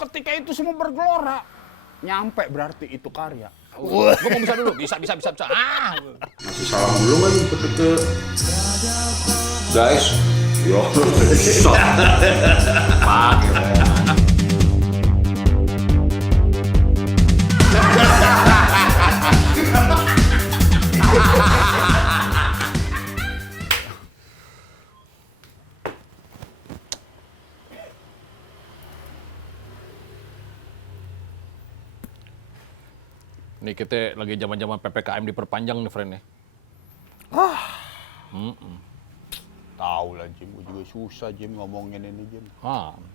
ketika itu semua bergelora, nyampe berarti itu karya. Gue mau bisa dulu, bisa. Masih salam dulu kan ke guys. Yo, shot. Pakai. Nih kita lagi zaman-zaman PPKM diperpanjang nih, friend nih. Tahu lah Jim, gue juga susah Jim ngomongin ini Jim.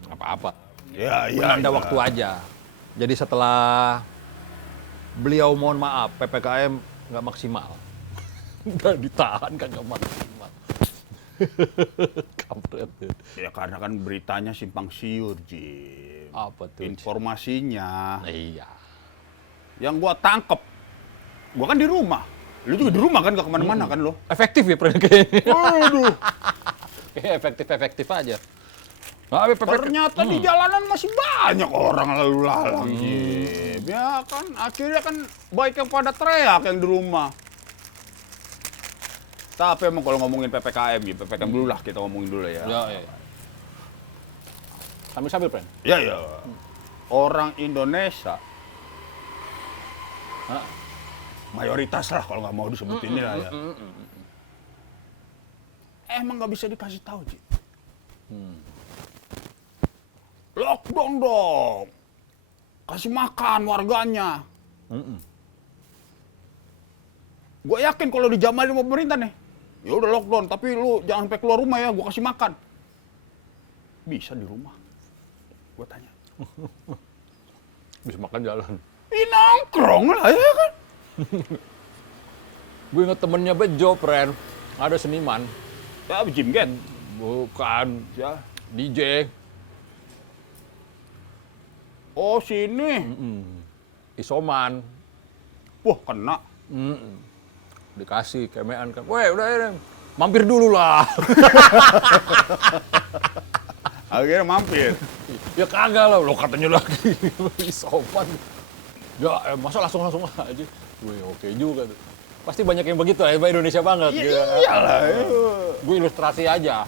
Apa-apa. Ya, Menanda waktu aja. Jadi setelah beliau mohon maaf, PPKM nggak maksimal. Udah ditahan kagak maksimal. Kampret. Ya karena kan beritanya simpang siur Jim. Apa tuh? Informasinya. Iya. Yang gua tangkep, gua kan di rumah. Lu juga di rumah kan, gak kemana-mana kan lo? Efektif ya, friend, kayaknya. Waduh. Kayak efektif aja. Ternyata di jalanan masih banyak orang lalu lalang Jim. Ya kan, akhirnya kan baik yang pada teriak yang di rumah. Tapi emang kalau ngomongin PPKM Jim, PPKM dulu lah kita ngomongin dulu ya. Ya. Sambil, friend. Ya. Orang Indonesia mayoritas lah kalau nggak mau disebutin lah ya. Emang nggak bisa dikasih tahu Ji. Lockdown dong, kasih makan warganya. Gue yakin kalau dijamalin sama pemerintah nih, ya udah lockdown, tapi lu jangan sampai keluar rumah ya, gue kasih makan. Bisa di rumah, gue tanya. Bisa makan jalan. Nongkrong lah ya kan. Gue inget temennya Bejo, friend. Ada seniman. Ya Jim Get. Bukan. Ya. DJ. Oh sini. Isoman. Wah kena. Dikasih kemean kan. Weh udah ini. Mampir dulu lah. Akhirnya mampir. Ya kagak lah. Lo katanya lagi. Isoman. Ya masa langsung aja. Wih oke juga tuh. Pasti banyak yang begitu ya. Indonesia banget. Iyalah. Gue ilustrasi aja.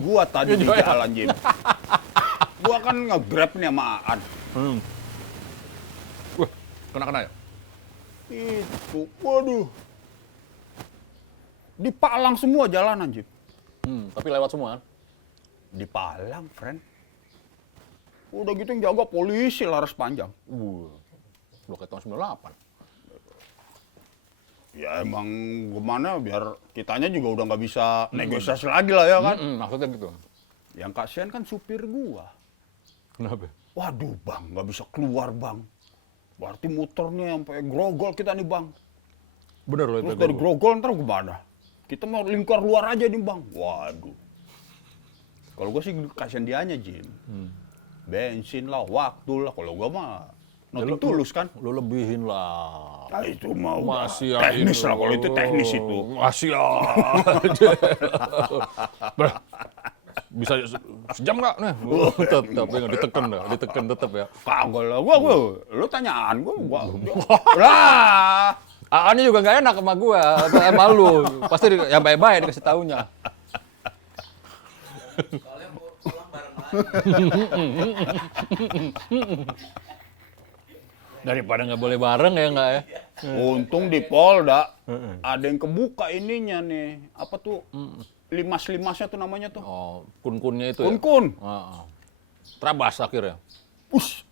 Gua tadi di jalan Jim. Gua kan nge-grab nih sama Aan. Wah kena ya? Itu, waduh. Dipalang semua jalanan, Jim. Tapi lewat semua kan? Dipalang, friend. Udah gitu yang jaga polisi laras panjang. Udah kayak tahun 98. Ya emang gimana biar kitanya juga udah nggak bisa negosiasi lagi lah ya kan. Maksudnya gitu. Yang kasihan kan supir gua. Kenapa? Waduh bang, nggak bisa keluar bang. Berarti muternya sampai Grogol kita nih bang. Bener loh. Terus dari Grogol ntar gimana? Kita mau lingkar luar aja nih bang. Waduh. Kalau gua sih kasihan dianya Jim. Bensin lah, waktu lah. Kalau gua mah nothing tulus kan. Lo lebihin lah. Nah itu mau Masih teknis lah kalau itu teknis itu. Masih aja. Bisa sejam nggak? Nih, tetap ya, ditekan tetap ya. Kagak lah, gua, lu tanyaan gua. Lah, Aannya juga nggak enak sama gua, sama lu. Pasti yang baik-baik dikasih taunya. Soalnya mau pulang bareng lagi. daripada Nggak boleh bareng ya nggak ya? untung di Polda ada yang kebuka ininya nih. Apa tuh? Limas-limasnya tuh namanya tuh. Oh, kun-kunnya itu Kun-kun. ya? Terabas akhirnya.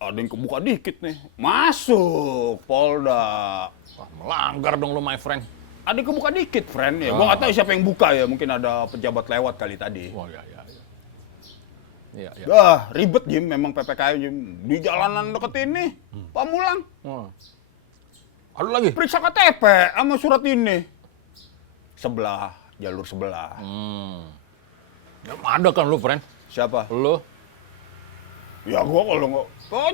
Ada yang kebuka dikit nih. Masuk Polda. Wah, melanggar dong lu, my friend. Ada yang kebuka dikit, friend. Ya, gua nggak tahu siapa yang buka ya. Mungkin ada pejabat lewat kali tadi. Wah, ya. Iya. Ribet Jim, memang PPKM Jim. Di jalanan deket ini, Pamulang. Ada lagi? Periksa KTP sama surat ini. Jalur sebelah. Ya, ada kan lu, friend? Siapa? Lu? Ya gua kalau nggak,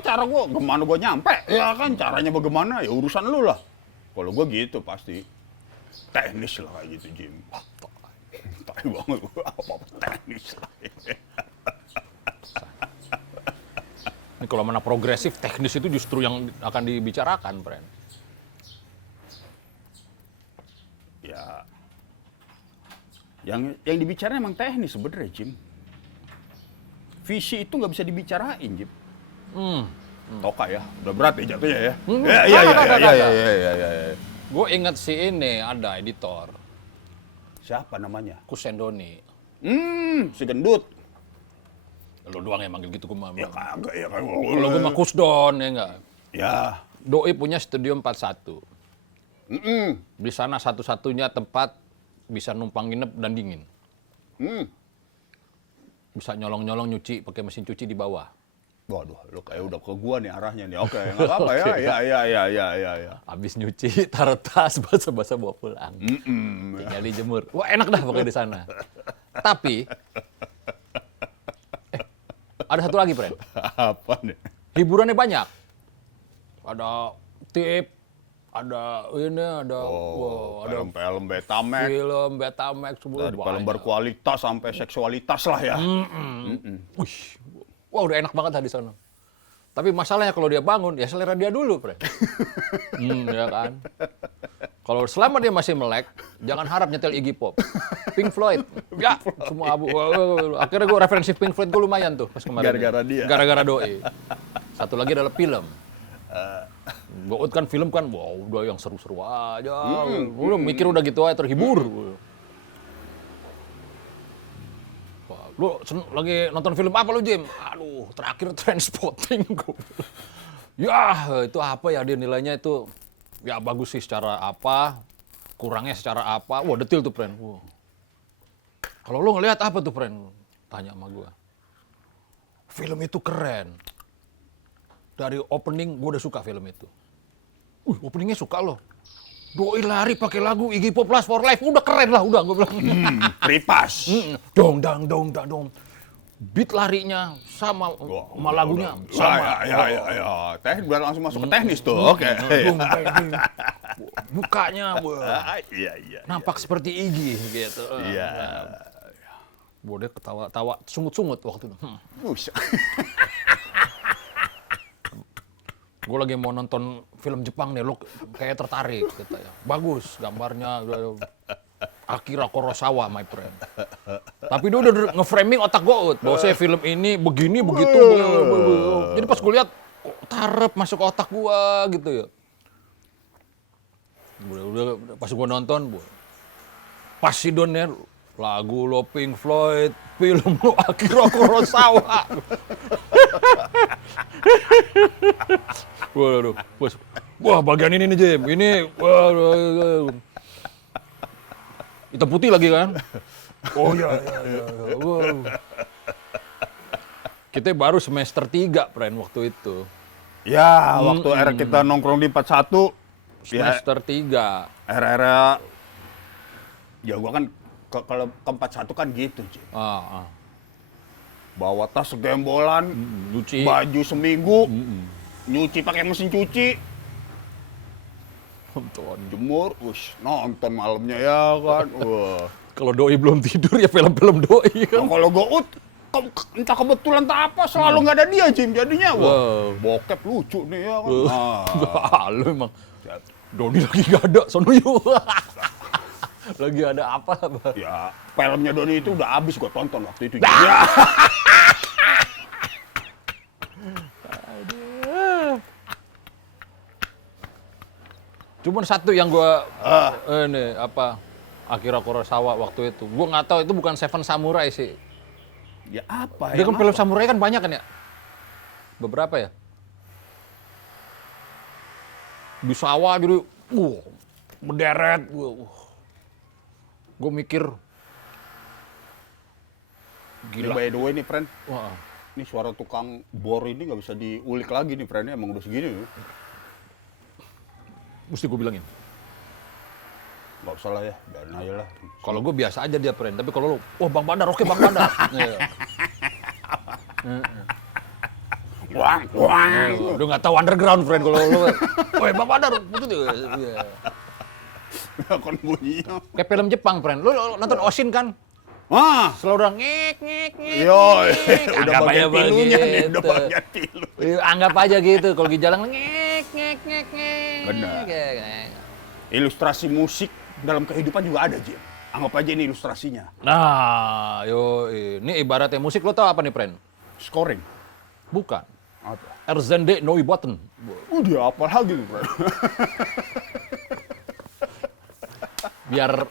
cara gua gimana gua nyampe? Ya kan caranya bagaimana? Ya urusan lu lah. Kalau gua gitu pasti teknis lah kayak gitu Jim. Tai banget gua apa teknis lah. kalau mana progresif, teknis itu justru yang akan dibicarakan, friend. Ya, yang dibicarain emang teknis sebenarnya, Jim. Visi itu nggak bisa dibicarain, Jim. Toka ya, udah berat ya jatuhnya ya. Iya. Gue inget si ini ada editor, Siapa namanya? Kusendoni. Si gendut. Lo doang yang manggil gitu gue mah. Ya kagak ya kan. Kalau gue mah Kusdon ya enggak. Ya. Doi punya Studio 41. Mm-mm. Di sana satu-satunya tempat bisa numpang nginep dan dingin. Bisa nyolong-nyolong nyuci pakai mesin cuci di bawah. Waduh, lu kayak udah ke gua nih arahnya nih. Oke, nggak apa-apa ya. Ya. Habis nyuci, taruh tas, basah-basah bawa pulang. Tinggal dijemur. Wah, enak dah pakai di sana. Tapi ada satu lagi, friend. Apa nih? Hiburannya banyak. Ada tip, ada ini, ada ada Film Betamax. film, Betamax, semua Dari banyak. film berkualitas sampai seksualitas lah ya. Wih, wah udah enak banget dah di sana. Tapi masalahnya kalau dia bangun, ya selera dia dulu, friend. Ya kan. Kalau selama dia masih melek, jangan harap nyetel Iggy Pop. Pink Floyd, ya semua abu. Akhirnya gue referensi Pink Floyd gue lumayan tuh pas kemarin. Gara-gara dia. Gara-gara doi. Satu lagi adalah film. Gout kan film kan, wow udah yang seru-seru aja. Udah mikir udah gitu aja terhibur. Wah, lu lagi nonton film apa lu, Jim? Aduh, terakhir Trainspotting. Ya, itu apa ya dia nilainya itu? Ya bagus sih secara apa, kurangnya secara apa. Wah, detail tuh, friend. Wah. Kalau lu ngelihat apa tuh, friend? Tanya sama gua. Film itu keren. Dari opening gua udah suka film itu. Openingnya suka loh. Doi lari pakai lagu Iggy Pop Last for Life. Udah keren lah, udah gua bilang. Pripas. Dong dang dong dang dong. Beat larinya sama lagunya sama. Ya. Teknis biar langsung masuk ke teknis tuh. Oke. Dong, dang, dang. Bukanya Iya. nampak seperti Iggy gitu. Iya. Dia ketawa-tawa sungut-sungut waktu itu. Gue lagi mau nonton film Jepang nih, lo kayak tertarik katanya. Bagus gambarnya. Akira Kurosawa, my friend. Tapi dia udah nge-framing otak gue, bahwa saya film ini begini, begitu. Jadi pas gue lihat, kok tarep masuk otak gue gitu ya. Udah pas gue nonton, pas si Donnya, lagu lo Pink Floyd, film lo Akira Kurosawa. Waduh, wah bagian ini nih Jim, ini hitam putih lagi kan? Oh iya. Wow. Kita baru semester 3, friend, waktu itu. Ya, waktu era kita nongkrong di 41. Semester 3. Era-era, ya gua kan kalau ke 41 kan gitu, Cik. Bawa tas segembolan, Nyuci. baju seminggu, nyuci pakai mesin cuci. Nonton. Jemur, nonton malamnya ya kan. Wah. Kalau doi belum tidur ya film-film doi kan. Nah, kalau Gout, entah kebetulan tak apa, selalu nggak ada dia, Jim. Jadinya, wah, bokep lucu nih ya kan. Lu emang. Doni lagi gak ada, sono yuk. Lagi ada apa? Ya, filmnya Doni itu udah habis gua tonton waktu itu. Ya. Cuman satu yang gua ini apa Akira Kurosawa waktu itu. Gua nggak tahu itu bukan Seven Samurai sih. Ya apa Dia kan film samurai kan banyak kan ya? Beberapa ya? Di sawah jadi berderet. Gue mikir Gila. By the way nih, friend. Wah. Ini suara tukang bor ini nggak bisa diulik lagi nih, friend. Emang udah segini loh. Mesti gue bilangin. Nggak usah lah ya, biarin aja lah. Kalau gue biasa aja dia, friend. Tapi kalau lu, wah Bang Bandar, oke Bang Bandar. Wang. Udah nggak tahu underground, friend. Kalau lu, wah Bang Bandar, begitu. Kan bunyinya. Kayak film Jepang, friend. Lu nonton Oshin kan? Ah, Selalu udah ngek ngek ngek. yo, ngek. udah Anggap bagian aja pilunya nih, begitu. udah bagian pilu. Iya, anggap aja gitu kalau di jalan ngek ngek ngek ngek. Benar. Ngek. Ilustrasi musik dalam kehidupan juga ada, Jim. Anggap aja ini ilustrasinya. Nah, yo ini ibaratnya musik lo tau apa nih, Pren? Scoring. Bukan. Apa? Erzende Noi Button. Dia apa lagi tuh, bro? Biar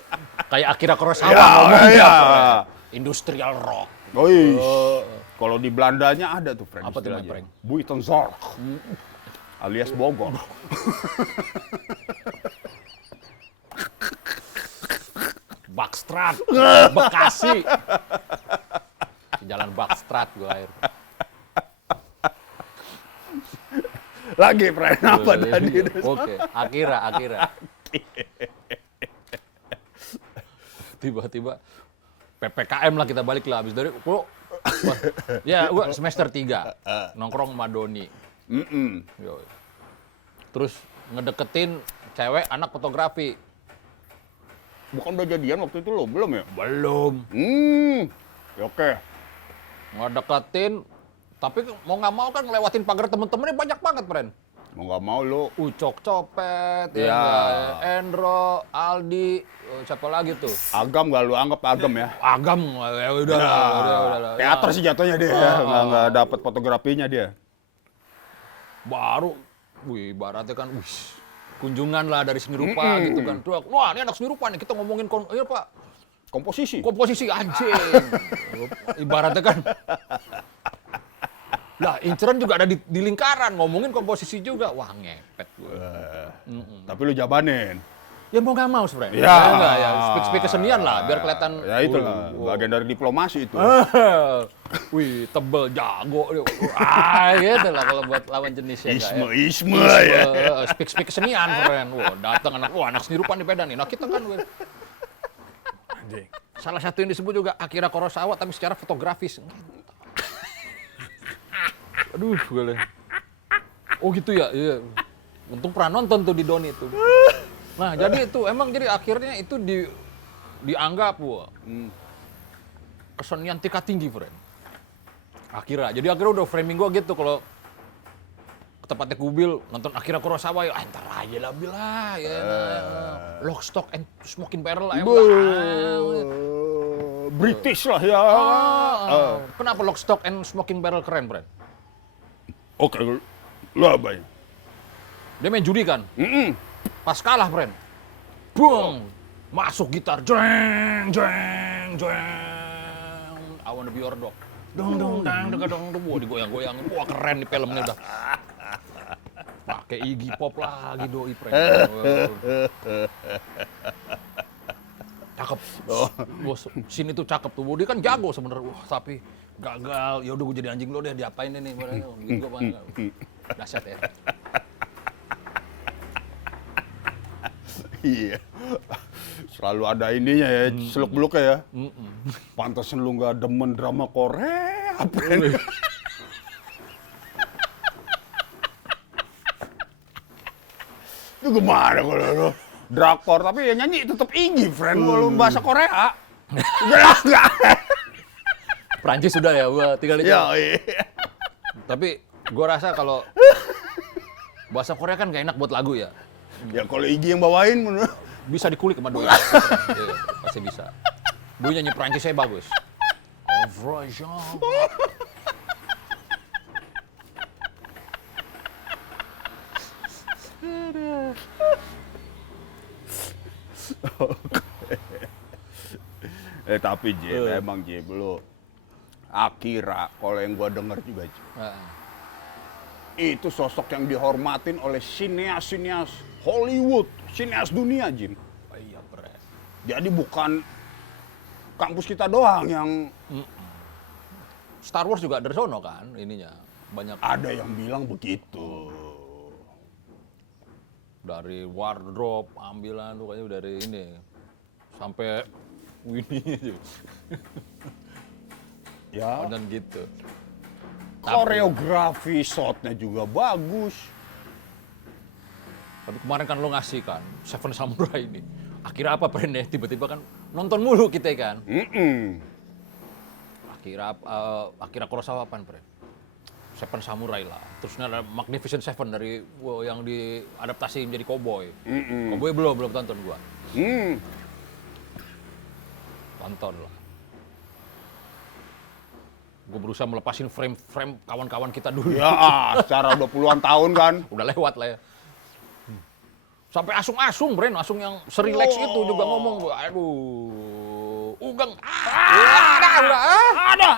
kayak Akira Kurosawa Ya, ngomong ya. industrial rock. Oi, kalau di Belandanya ada tuh, friend. Apa tuh, istilahnya. Frank? Buitenzorg. Alias Bogor. Bakstrat, Bekasi. Jalan Bakstrat gue lahir. Lagi, friend. Apa tadi? Oke, Akira. Tiba-tiba PPKM lah kita balik lah abis dari ya gua semester 3 nongkrong sama Doni. Yo. Terus ngedeketin cewek anak fotografi. Bukan udah jadian waktu itu lo? Belum ya? Belum. Ya, oke. Ngedeketin tapi mau nggak mau kan ngelewatin pagar temen-temennya banyak banget, Pren. Mau nggak mau lo. Ucok Copet, Ya. Endro, Aldi, siapa lagi tuh? Agam nggak lo anggap agam ya? Agam, ya udah lah. Teater sih jatuhnya dia. Nggak dapet fotografinya dia. Baru, ibaratnya kan, kunjungan lah dari seni rupa gitu kan. Tuh, wah ini anak seni rupa nih, kita ngomongin, iya Pak, Komposisi. komposisi anjing. Ibaratnya kan, lah inceran juga ada di lingkaran, ngomongin komposisi juga. Wah ngepet gue. Tapi lo jabanin. Ya mau nggak mau sebenarnya. Ya. Ya, speak kesenian lah, biar kelihatan. Ya itulah, bagian dari diplomasi itu. Wih, tebel, jago. Gitu lah kalau buat lawan jenisnya. Isme ya. Speak kesenian, keren. Wah, datang anak seni rupa nih beda nih. Nah kita kan, anjing. Salah satu yang disebut juga Akira Kurosawa, tapi secara fotografis. Aduh, gue oh gitu ya, iya. Untung pernah nonton tuh di Doni tuh. Nah, jadi itu emang jadi akhirnya itu dianggap kesenian tingkat tinggi, friend. Jadi akhirnya udah framing gua gitu kalau ke tempatnya Kubil nonton Akira Kurosawa ya entar aja lah bilah ya. Lock, Stock and Smoking Barrel aja. British lah ya. Kenapa Lock, Stock and Smoking Barrel keren, friend? Oke, lo apa ya? Dia main judi kan? Pas kalah, friend. Boom! Masuk gitar. Jreng, jreng, jreng. I wanna be your dog. Dong, dong, dang, dong, dong, dong. Wah, digoyang-goyang. Wah, keren nih filmnya udah. Pakai Iggy Pop lagi, doi, friend. Cakep. Bos, sini tuh cakep tuh. Dia kan jago sebenarnya. Wah, tapi gagal. Ya udah gue jadi anjing lo deh, diapain ini? Gitu gua dahsyat ya. Iya. Selalu ada ininya ya, seluk-beluknya ya. Pantesan lu nggak demen drama Korea. Apa ini? Itu gimana kalau lu drakor, tapi ya nyanyi tetap Iggy, friend. Kalau bahasa Korea. Udah enggak. Prancis sudah ya, gua tinggal itu. Ya, iya. Tapi gua rasa kalau bahasa Korea kan gak enak buat lagu ya. Ya kalau Iggy yang bawain menurut Bisa dikulik sama Doi. Iya, pasti bisa. Doi nyanyi Prancisnya bagus. tapi Jim, emang Jim, lu Akira, kalau yang gua denger juga Jim, itu sosok yang dihormatin oleh sineas-sineas Hollywood, sineas dunia Jim. Iya, keren. Jadi bukan kampus kita doang yang Star Wars juga dari sono kan ininya. Banyak ada yang bilang begitu. dari wardrobe, ambilan tuh kayaknya dari ini. Sampai Winnie Ya, dan gitu. koreografi shotnya juga bagus. Tapi kemarin kan lo ngasih kan Seven Samurai ini. Akhirnya apa brandnya? Tiba-tiba kan nonton mulu kita kan. Mm-mm. Akira Kurosawa apaan, Bre? Seven Samurai lah. Terus ada Magnificent Seven dari yang diadaptasi menjadi cowboy. Cowboy belum tonton gua. Tonton lah. Gua berusaha melepasin frame-frame kawan-kawan kita dulu. Ya, secara 20-an tahun kan. Udah lewat lah ya. Sampai Asung, Bren. Asung yang serileks itu juga ngomong. Aduh, Ugeng. Ada.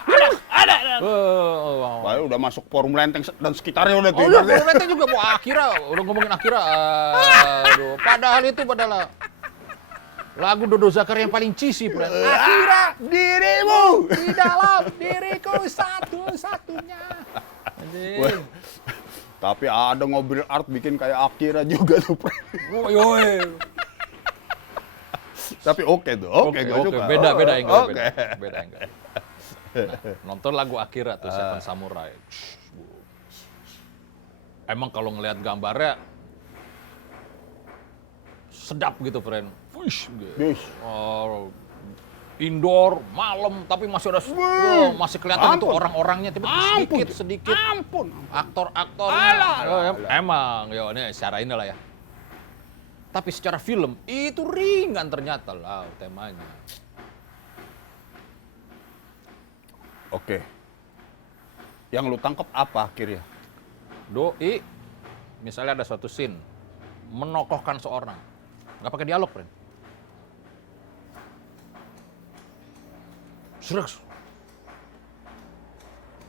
Wah, udah masuk forum Lenteng dan sekitarnya udah tuh. Oh iya, Lenteng juga. Wah, Akira. Udah ngomongin Akira. Aduh, padahal itu lagu Dodo Zakar yang paling cheesy, Bren. Akira, dirimu di dalam diriku satu-satunya. Wah, tapi ada ngobrol art bikin kayak Akira juga tuh. Woi. Tapi oke tuh, oke, gue suka. Beda enggak. Oke. Beda enggak. Nah, nonton lagu Akira tuh Seven Samurai. Emang kalau ngelihat gambarnya sedap gitu, friend. Wush, gitu. Yes. Indoor, malam, tapi masih ada masih kelihatan itu orang-orangnya, tapi sedikit. Ampun. Aktor-aktornya. Emang, ini secara inilah ya. Tapi secara film itu ringan ternyata lah temanya. Oke. Yang lu tangkap apa akhirnya? Doi, misalnya ada suatu scene menokohkan seorang, nggak pakai dialog, friend. Sreks.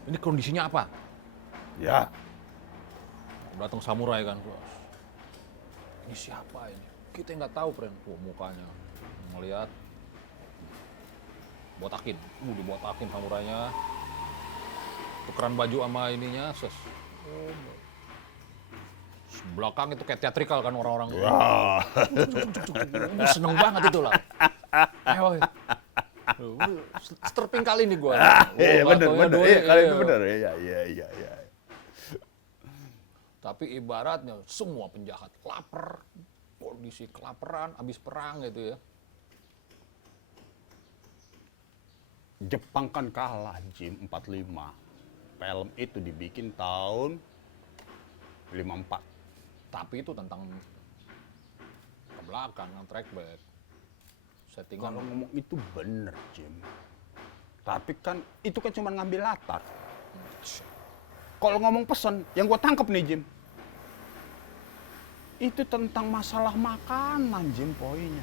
Ini kondisinya apa? Ya. Datang samurai kan, ini siapa ini? Kita nggak tahu, friend. Mukanya ngelihat, botakin, dibotakin samurainya, tukeran baju sama ininya, belakang itu kayak teatrikal kan orang-orang. Wah. Seneng banget itu lah. Sterping kali ini gue. Iya bener. Iya kali itu bener. Iya. Tapi ibaratnya semua penjahat lapar, kondisi kelaparan, habis perang gitu ya. Jepang kan kalah, Jim, 45. Film itu dibikin tahun 54. Tapi itu tentang ke belakang, track back. Settingan. Kalau ngomong itu bener, Jim. Tapi kan itu kan cuma ngambil latar. Kalau ngomong pesan, yang gue tangkep nih, Jim. Itu tentang masalah makanan, Jim, poinnya.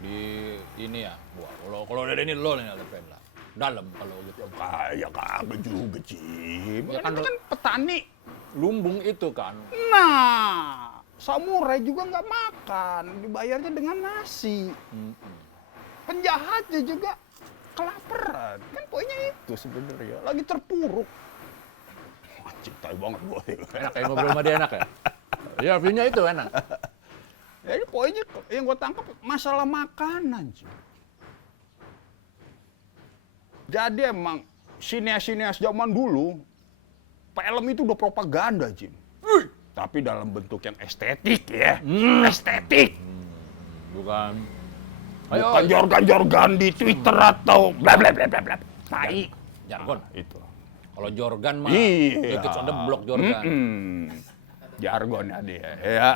Di ini ya, kalau dari ini lo nih lah. Dalam kalau gitu. Kayak kagak juga, Jim. Ya Kan itu kan petani. Lumbung itu kan. Nah, samurai juga nggak makan, dibayarnya dengan nasi. Penjahatnya juga kelaparan. Kan poinnya itu sebenarnya. Lagi terpuruk. Anjing, tai banget gue. Enak kayak ngobrol sama dia enak ya? Iya, view-nya itu enak. Jadi poinnya yang gue tangkap masalah makanan, Jim. Jadi emang sineas-sineas zaman dulu, film itu udah propaganda, Jim. Tapi dalam bentuk yang estetik ya. Estetik. Bukan. Bukan jorgan-jorgan di Twitter atau bla bla bla bla bla. Tai. Jargon. Itu. Kalau Jorgan mah, Iya. itu ada blok Jorgan. Jargonnya dia. Ya,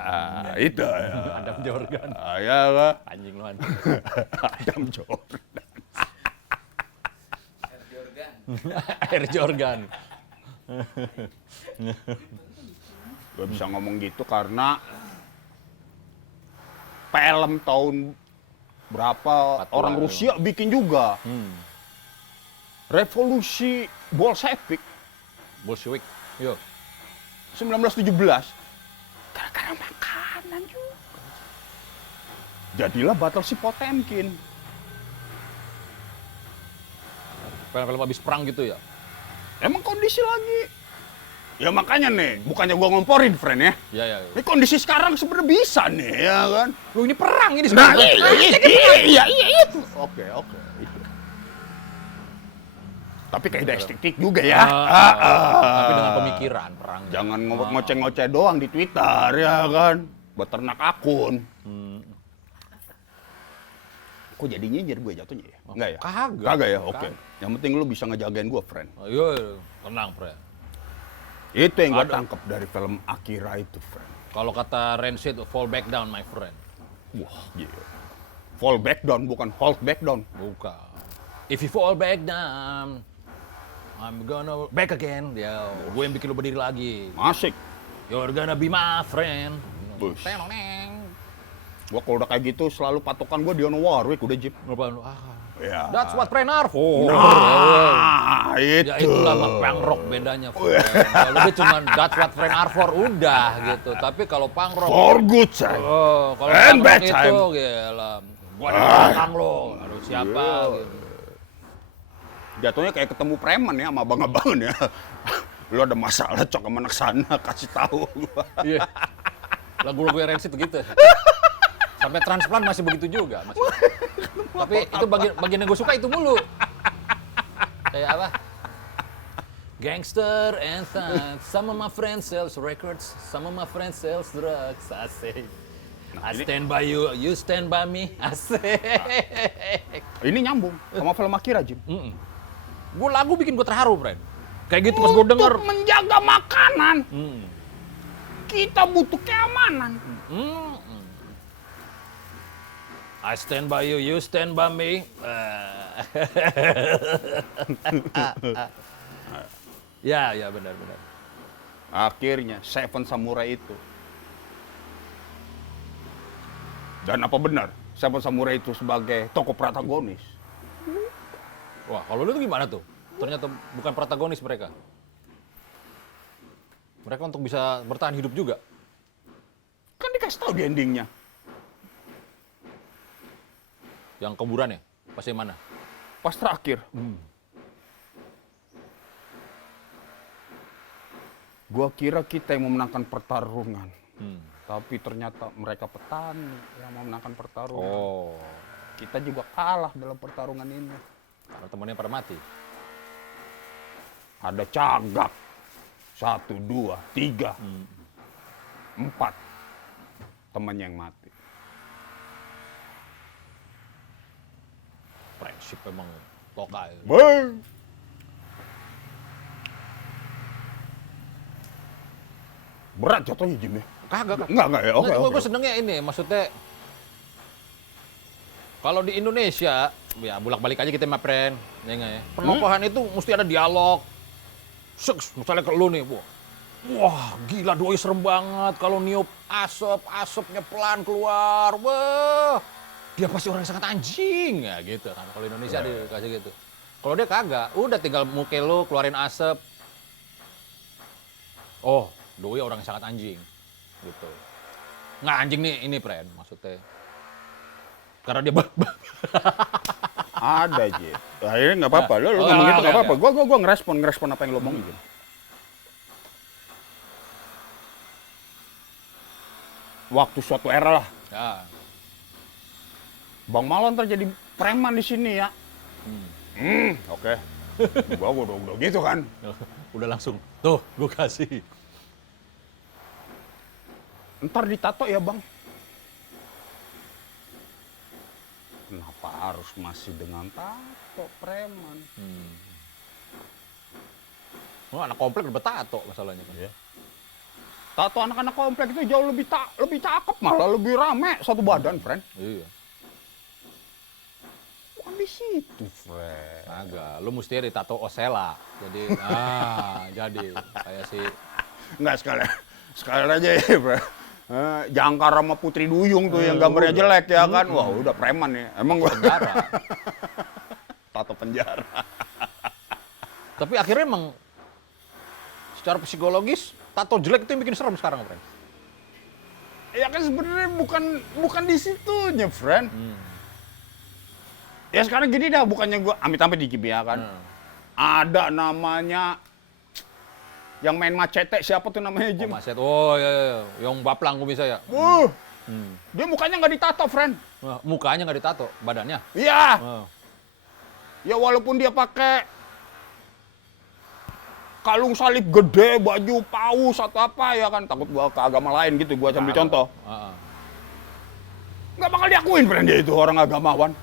itu. Adam Jorgan. Ya, Pak. Anjing lu. Adam Jordan. Air Jorgan. Gue bisa ngomong gitu karena film tahun berapa 40-an orang Rusia bikin juga. Revolusi Bolshevik Bolshevik. Yo. 1917 gara-gara makanan juga. Jadilah Battleship Potemkin. Film-film habis perang gitu ya. Emang kondisi lagi. Ya makanya nih, bukannya gua ngomporin, friend ya. Iya. Ini kondisi sekarang sebenarnya bisa nih, ya kan? Lu ini perang ini Nah, sebenarnya. iya itu. Oke, itu. Tapi kayak ada estetik juga ya. Tapi dengan pemikiran perang. Jangan ngoceh-ngoceh doang di Twitter, ya kan? Buat ternak akun. Kok jadi nyinyir gue jatuhnya ya? Enggak ya? Kagak. Kagak ya? Oke. Kagak. Yang penting lu bisa ngejagain gue, friend. Ayo, tenang, friend. Itu yang gue Ada. tangkap dari film Akira itu, friend. Kalau kata Rancid, fall back down, my friend. Wah, gila. Fall back down, bukan hold back down. Bukan. If you fall back down, I'm gonna back again. Ya, gue yang bikin lu berdiri lagi. Asik. You're gonna be my friend. Bus. Tenong-neng. Gua kalau udah kayak gitu selalu patokan gue Dionne Warwick udah Jip. Apaan lu? Ya. That's what friend are for. Nah, itu. Ya itulah sama punk rock bedanya, friend. Kalau dia cuma that's what friend are for, udah gitu. Tapi kalau punk rock, For good time. oh, kalau And punk bad rock itu, time. gila. Gua di belakang lo. Aduh, siapa gitu. Jatuhnya kayak ketemu preman ya sama abang-abangan ya. Lu ada masalah cok sama anak sana, kasih tahu gua. Iya. Lagu-lagu Rancid begitu. Sampai transplant masih begitu juga. Masih. Tapi itu bagian yang gue suka itu mulu. Kayak apa? Gangster and thugs. Some of my friends sells records. Some of my friends sells drugs. Asik. I stand by you, you stand by me. Asik. Ini nyambung sama film Akira, Jim. Gue lagu bikin gue terharu, friend. Kayak gitu pas gue denger. Untuk menjaga makanan, kita butuh keamanan. I stand by you, you stand by me. Ya benar. Akhirnya Seven Samurai itu. Dan apa benar Seven Samurai itu sebagai tokoh protagonis? Wah, kalau lu tuh gimana tuh? Ternyata bukan protagonis mereka. Mereka untuk bisa bertahan hidup juga. Kan dikasih tahu di endingnya. Yang kuburan ya? Pas yang mana? Pas terakhir. Gua kira kita yang memenangkan pertarungan. Tapi ternyata mereka petani yang memenangkan pertarungan. Oh, Kita juga kalah dalam pertarungan ini. karena temannya pada mati. Ada cagak. 1, 2, 3, 4 temannya yang mati. Friendship emang lokal. Bang. Berat jatuhnya Jim ya? Kagak. Enggak ya? Oke, Gue oke. senengnya ini, maksudnya kalau di Indonesia, ya bolak-balik aja kita, my friend. Ya nggak ya? Penokohan itu mesti ada dialog. Seks, misalnya ke lu nih, wah gila doi serem banget kalau niup asapnya pelan keluar. Wah, dia pasti orang yang sangat anjing ya gitu kan. Kalau Indonesia dikasih gitu. Kalau dia kagak, udah tinggal muka lu keluarin asap. Oh, doi orang yang sangat anjing. Gitu. Nggak anjing nih ini friend maksudnya. Karena dia Ada Jim. Akhirnya nggak apa-apa. Lu Oh, ngomong gitu oke, nggak apa-apa. oke. Gua ngerespon apa yang lu omongin Jim. Waktu suatu era lah. ya, Bang Malon terjadi preman di sini ya. Oke. Gua udah gitu kan. udah langsung. Tuh, gue kasih. Ntar ditato ya Bang. Kenapa harus masih dengan tato preman? Oh, anak komplek udah bertato masalahnya kan. Tato anak-anak komplek itu jauh lebih cakep malah lebih rame satu badan, friend. Iya. Bukan di situ, friend. Agak, lu mesti ditato Osela. Jadi, jadi kayak si Enggak sekali aja ya, friend. Jangkar sama Putri Duyung tuh yang gambarnya jelek ya kan. Wah, udah preman ya. Emang gua penjara. tato penjara. Tapi akhirnya emang secara psikologis tato jelek itu yang bikin serem sekarang, friend. Ya kan sebenarnya bukan di situnya, friend. Ya sekarang gini dah, bukannya gua amit-amit dikip ya kan. Ada namanya yang main macete, siapa tuh namanya Jim? Maset, ya. Yang baplang gue bisa ya. Dia mukanya nggak ditato, friend. Nah, mukanya nggak ditato, badannya. Iya. Oh. Ya walaupun dia pakai kalung salib gede, baju paus atau apa ya kan, takut gua ke agama lain gitu, gua ambil contoh. Nggak bakal diakuin, friend, dia itu orang agamawan.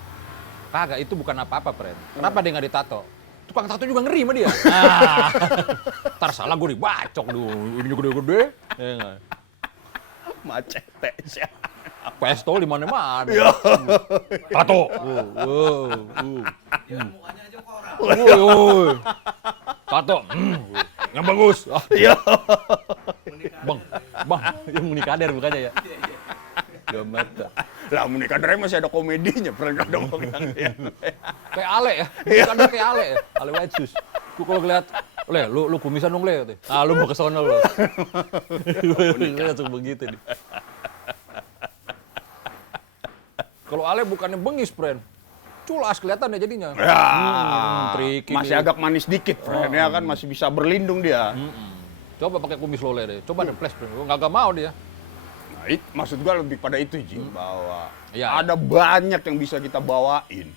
Kagak, itu bukan apa-apa, friend. Kenapa dia nggak ditato? Tukang tato juga ngeri sama dia. Nah, ntar salah gue dibacok dulu, ini gede-gede. Ya nggak? Macete sih. Pestol di mana-mana. Iya. Tato. Dia mukanya aja koran. Woi. Tato. Yang bagus. Ah, Iya. bang, yang munikader bukannya ya. Gak mata. Lah menikah dari masih ada komedinya, pernah ada orang ya. Kayak Ale ya. Munikader kayak Ale ya. Ale Whitesus. Gue kalau ngeliat, Le, lu kumisan dong, Le. Ah, lu mau ke sono lu. Lu langsung begitu nih. Kalau Ale bukannya bengis, friend. Culas kelihatan ya jadinya. Ya, tricky masih nih. agak manis dikit, friend. Ya kan masih bisa berlindung dia. Coba pakai kumis lo, Le deh. Coba deh flash, friend. Gue nggak mau dia. Nah, maksud gua lebih pada itu, Jim, bahwa Ya. ada banyak yang bisa kita bawain.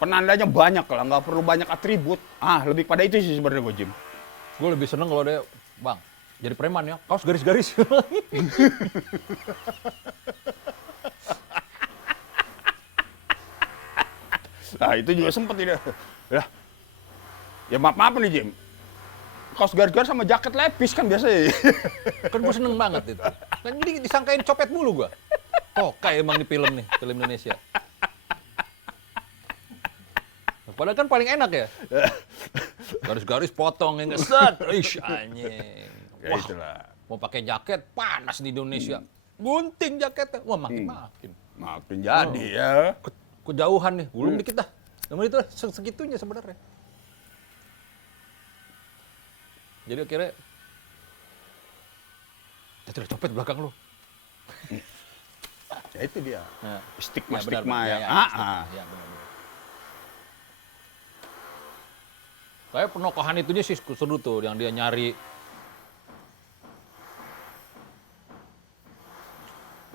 Penandanya banyak lah, nggak perlu banyak atribut. Lebih pada itu sih sebenarnya gua, Jim. Gue lebih seneng kalau dia, Bang, jadi preman ya. Kaos garis-garis. Nah, itu juga sempet tidak. Ya maaf nih, Jim. Kaos garis-garis sama jaket lepis kan biasanya. Kan gue seneng banget itu. Kan jadi disangkain copet mulu gue. Kayak emang di film nih, film Indonesia. Padahal kan paling enak ya. Garis-garis potong, yang ngeset. Ish, anjing. Ya Wah, itulah. mau pakai jaket, panas di Indonesia. Gunting jaketnya. Wah, makin-makin. Makin jadi ya. Kejauhan nih, gulung dikit dah. Namun itu segitunya sebenarnya. Jadi akhirnya, tidak copet belakang lu. Ya itu dia. Nah, Stigma-stigma ya. Ya, benar. Kayak penokohan itunya sih seru tuh, yang dia nyari.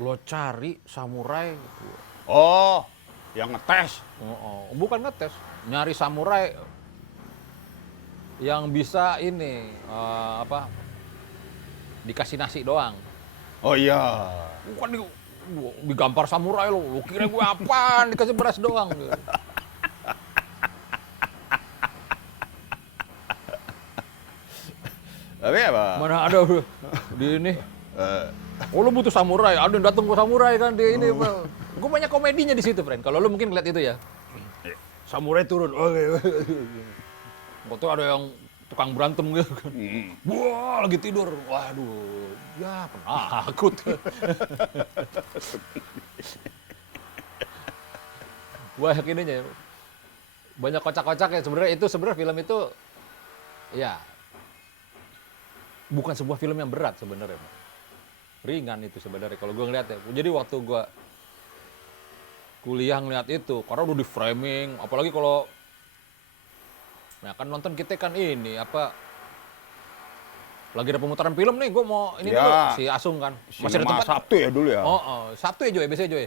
Lo cari samurai. Oh, yang ngetes. Bukan ngetes, nyari samurai yang bisa ini dikasih nasi doang. Oh iya. Bukan digampar samurai lo kira gue apaan dikasih beras doang. Tapi apa? Mana ada di ini. Lu butuh samurai, ada yang datang ke samurai kan di ini. Gue banyak komedinya di situ, friend. Kalau lu mungkin ngeliat itu ya. Samurai turun. Kok tuh ada yang tukang berantem gitu kan. Wah, lagi tidur. Waduh, ya penakut. Banyak ininya. Banyak kocak-kocak ya. Sebenarnya film itu ya bukan sebuah film yang berat sebenarnya. Ringan itu sebenarnya kalau gue ngeliat ya. Jadi waktu gue kuliah ngeliat itu, karena udah di framing, apalagi kalau nah kan nonton kita kan ini apa lagi ada pemutaran film nih, gue mau ini Ya. dulu si Asung kan masih ada Sinema tempat. Sabtu ya dulu ya. Sabtu ya Joy, biasanya Joy.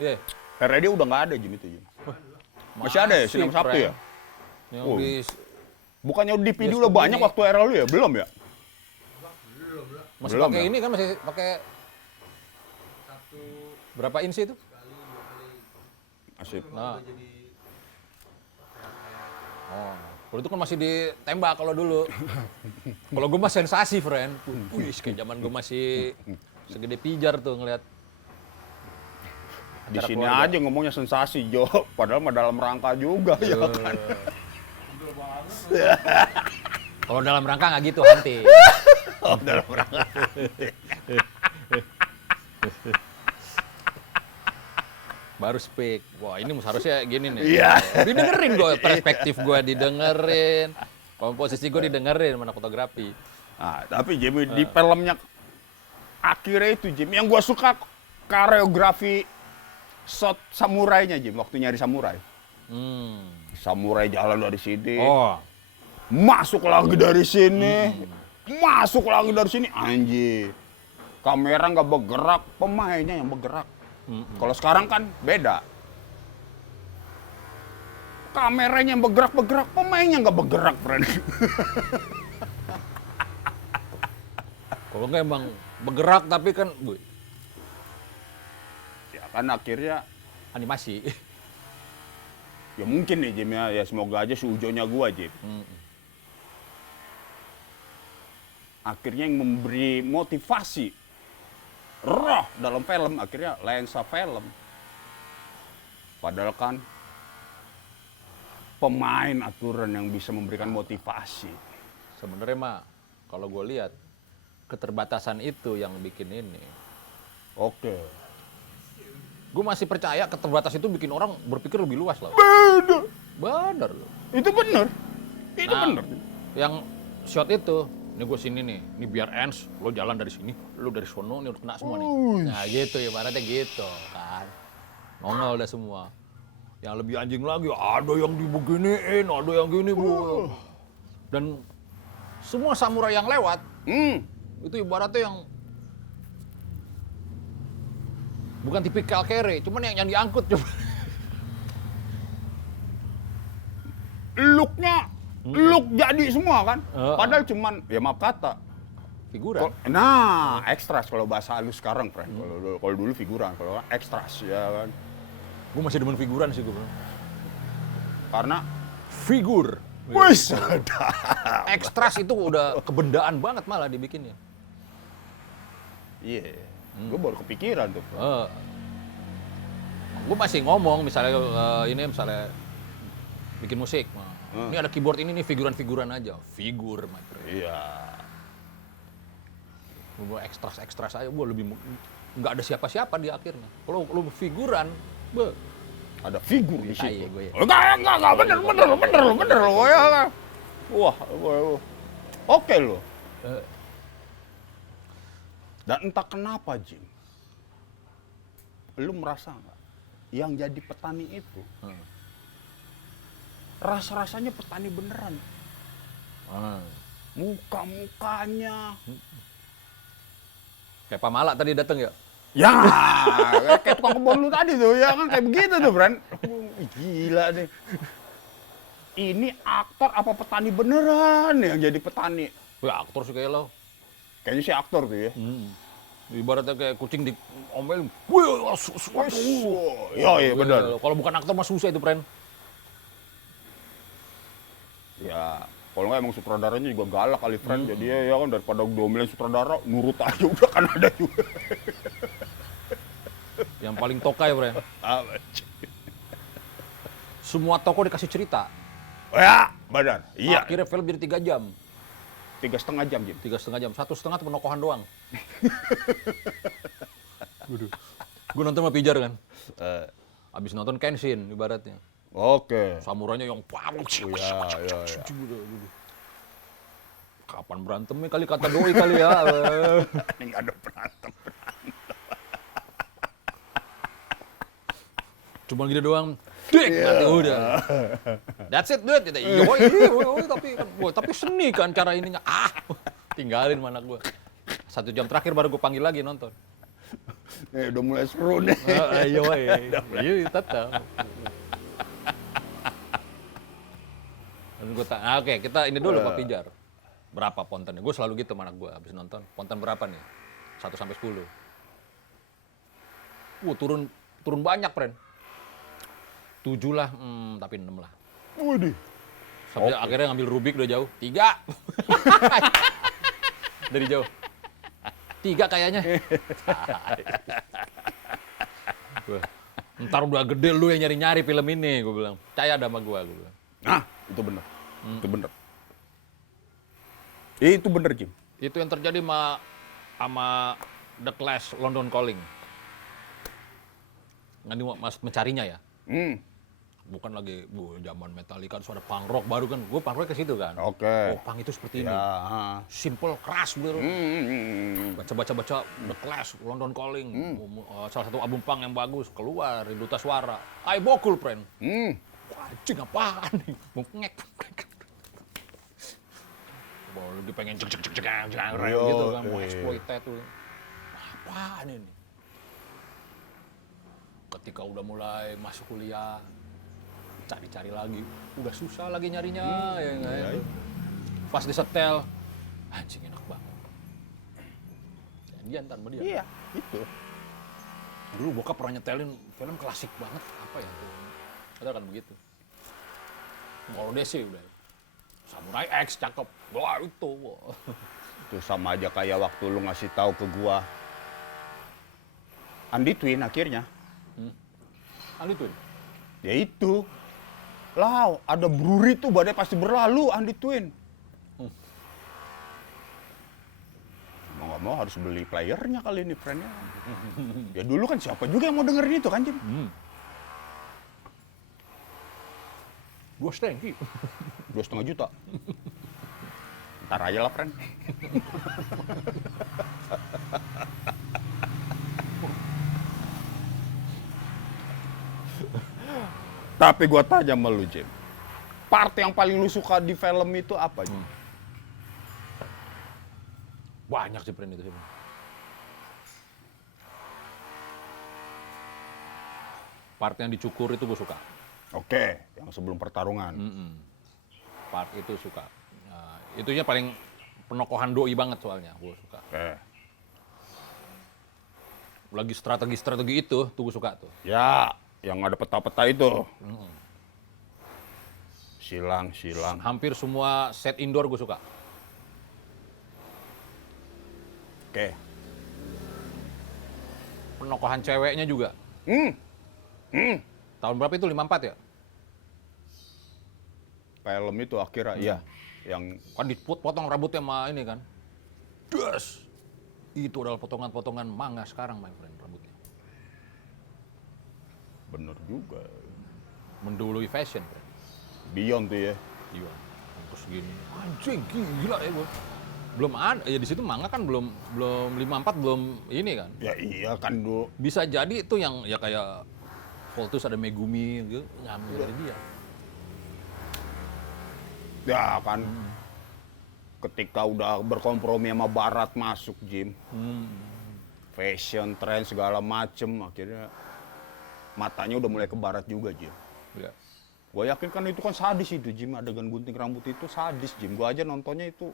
Iya. Karena dia udah nggak ada, Jim, itu, Jim. Masih ada ya Sinema Sabtu friend. ya? Yang Oh. di Bukannya di DVD Bioskop udah banyak ini. waktu era lu ya? Belum ya? masih Belum pakai ya? ini kan masih pakai berapa inci itu? Asip. Nah. Kalau itu kan masih ditembak kalau dulu. Kalau gue mah sensasi, friend. Wih, kayak zaman gue masih segede pijar tuh ngeliat. Di acara sini keluarga. aja ngomongnya sensasi, Jo. Padahal mah dalam rangka juga ya kan. Kalau dalam rangka nggak gitu, hanti. Oh, dalam rangka. Baru speak. Wah, ini seharusnya gini nih. Iya. Didengerin gue, perspektif gue didengerin. Komposisi gue didengerin, mana fotografi. Tapi Jimmy di filmnya akhirnya itu, Jim, yang gua suka koreografi shot samurainya, Jim, waktu nyari samurai. Samurai jalan dari sini, masuk lagi dari sini, masuk lagi dari sini, anjir. Kamera nggak bergerak, pemainnya yang bergerak. Kalau sekarang kan beda. Kameranya yang bergerak-bergerak, pemainnya nggak bergerak, friend. Kalau nggak emang bergerak tapi kan, Ya kan akhirnya animasi. Ya mungkin nih Jim ya semoga aja seujonya gua Jim. Akhirnya yang memberi motivasi roh dalam film akhirnya lensa film. Padahal kan pemain aturan yang bisa memberikan motivasi. Sebenarnya mah kalau gue lihat keterbatasan itu yang bikin ini. Oke. Gue masih percaya keterbatasan itu bikin orang berpikir lebih luas lah. Bener loh. Itu bener. Itu Nah, bener. yang shot itu, ini gue sini nih, ini biar ends, lo jalan dari sini, lo dari sono, ini udah kena semua nih. Nah gitu ya, ibaratnya gitu kan. Nongol udah semua. Yang lebih anjing lagi, ada yang dibeginiin, ada yang gini bu. Dan semua samurai yang lewat, itu ibaratnya yang bukan tipikal kere, cuman yang diangkut coba. Look jadi semua kan. Heeh. Padahal cuman ya maaf kata. Figuran. Nah, ekstras kalau bahasa halus sekarang, friend. Kalau dulu figuran, kalau ekstras ya kan. Gue masih demen figuran sih gue. Karena Figur. wih, sadar. Ekstras itu udah kebendaan banget malah dibikinnya. Iya. Gue baru kepikiran tuh. Gue masih ngomong misalnya ini misalnya bikin musik. Ini ada keyboard ini nih figuran-figuran aja. Figur materi. Iya. Gue ekstras aja. Gue lebih nggak ada siapa-siapa di akhirnya. Kalau lu figuran, Ada figur di Tai situ. gue ya. Enggak, bener loh ya. Wah. Oke loh. Dan entah kenapa, Jim. Lu merasa nggak? Yang jadi petani itu, rasa-rasanya petani beneran. Muka-mukanya. Kayak Pamala tadi datang ya. Ya, kayak tukang kebun lu tadi tuh, ya kan kayak begitu tuh, Bran. Gila deh. Ini aktor apa petani beneran yang jadi petani? Wah, aktor sih kayak lo. Kayaknya sih aktor tuh ya. Ibaratnya kayak kucing di omelin. Wah, Iya benar. Kalau bukan aktor mah susah itu, friend. Ya, kalau nggak emang sutradaranya juga galak kali, friend. Jadi ya kan daripada diomelin sutradara, nurut aja udah kan ada juga. Yang paling tokai, friend. Semua toko dikasih cerita. Ya, benar. Iya. Akhirnya film jadi 3 jam. 3,5 jam, Jim. 3,5 jam. 1,5 tuh penokohan doang. Gue nonton sama Pijar kan. Abis nonton Kenshin ibaratnya. Oke. Samurainya yang parah. Iya. Kapan berantemnya kali kata doi kali ya. Ini nggak ada berantem. Cuma gitu doang. Dik, mati udah. That's it, dude. Iya, tapi seni kan cara ininya. Tinggalin mana gue. 1 jam terakhir baru gue panggil lagi nonton. Udah mulai seru nih. Iya, tetap. Oke, kita ini dulu Pak Pijar. Berapa pontennya? Gue selalu gitu mana gue habis nonton. Ponten berapa nih? 1 sampai 10. Turun banyak, friend. 7 lah, tapi 6 lah. Waduh. Sampai akhirnya ngambil Rubik udah jauh. 3. Dari jauh. 3 kayaknya. Ntar udah gede lu yang nyari-nyari film ini, gue bilang. Percaya sama gue bilang. Nah, itu benar. Itu benar. Itu benar, Jim. Itu yang terjadi sama The Clash London Calling. Nanti mas mencarinya ya. Bukan lagi zaman Metallica terus ada punk rock baru kan. Gue punk rock ke situ kan. Oke. Oh, punk itu seperti ini. Ya. Simple, keras bener. Baca The Clash London Calling. Salah satu album punk yang bagus keluar di Duta Suara. Ai Bokul, friend. Wah, anjing apaan nih? Ngek. Wah, lagi pengen cek gitu kan, mau exploited tuh. Apaan ini? Ketika udah mulai masuk kuliah, cari-cari lagi, udah susah lagi nyarinya, ya nggak ya? Pas disetel, anjing enak banget. Janjian tanpa dia. Iya, itu. Dulu bokap pernah nyetelin film klasik banget, apa ya tuh? Ada kan begitu. Kalau dia sih udah Samurai X cakep. Wah itu. Wah. Itu sama aja kayak waktu lu ngasih tahu ke gua. Andi Twin akhirnya. Andi Twin. Ya itu. Lah, ada Bruri tuh badai pasti berlalu Andi Twin. Mau nggak mau harus beli playernya kali ini friend-nya. Ya dulu kan siapa juga yang mau dengerin itu kan Jim? Gua stengki. 2,5 juta. Ntar aja lah friend. Tapi gua tanya sama lu Jim. Part yang paling lu suka di film itu apa Jim? Banyak sih friend itu sih. Part yang dicukur itu gue suka. Oke, yang sebelum pertarungan. Part itu suka. Nah, itunya paling penokohan doi banget soalnya, gue suka. Oke. Lagi strategi itu, tuh gue suka tuh. Ya, yang ada peta-peta itu. Silang. Hampir semua set indoor gue suka. Oke. Penokohan ceweknya juga. Tahun berapa itu? 54 ya? Film itu akhirnya, iya. Yang Kan dipotong rambutnya sama ini kan. Das! Itu adalah potongan-potongan manga sekarang, my friend, rambutnya. bener juga. Mendahului fashion, friend. Beyond tuh ya. Iya, terus gini. Anjing, gila ya, bro. Belum ada, ya di situ manga kan belum 54 belum ini kan. Ya iya kan dulu. Bisa jadi itu yang ya kayak Voltus ada Megumi gitu, ngambil dari dia. Ya kan. Ketika udah berkompromi sama Barat masuk Jim. Fashion, tren segala macem akhirnya matanya udah mulai ke Barat juga Jim. Ya. Gue yakin kan itu kan sadis itu Jim, adegan gunting rambut itu sadis Jim. Gue aja nontonnya itu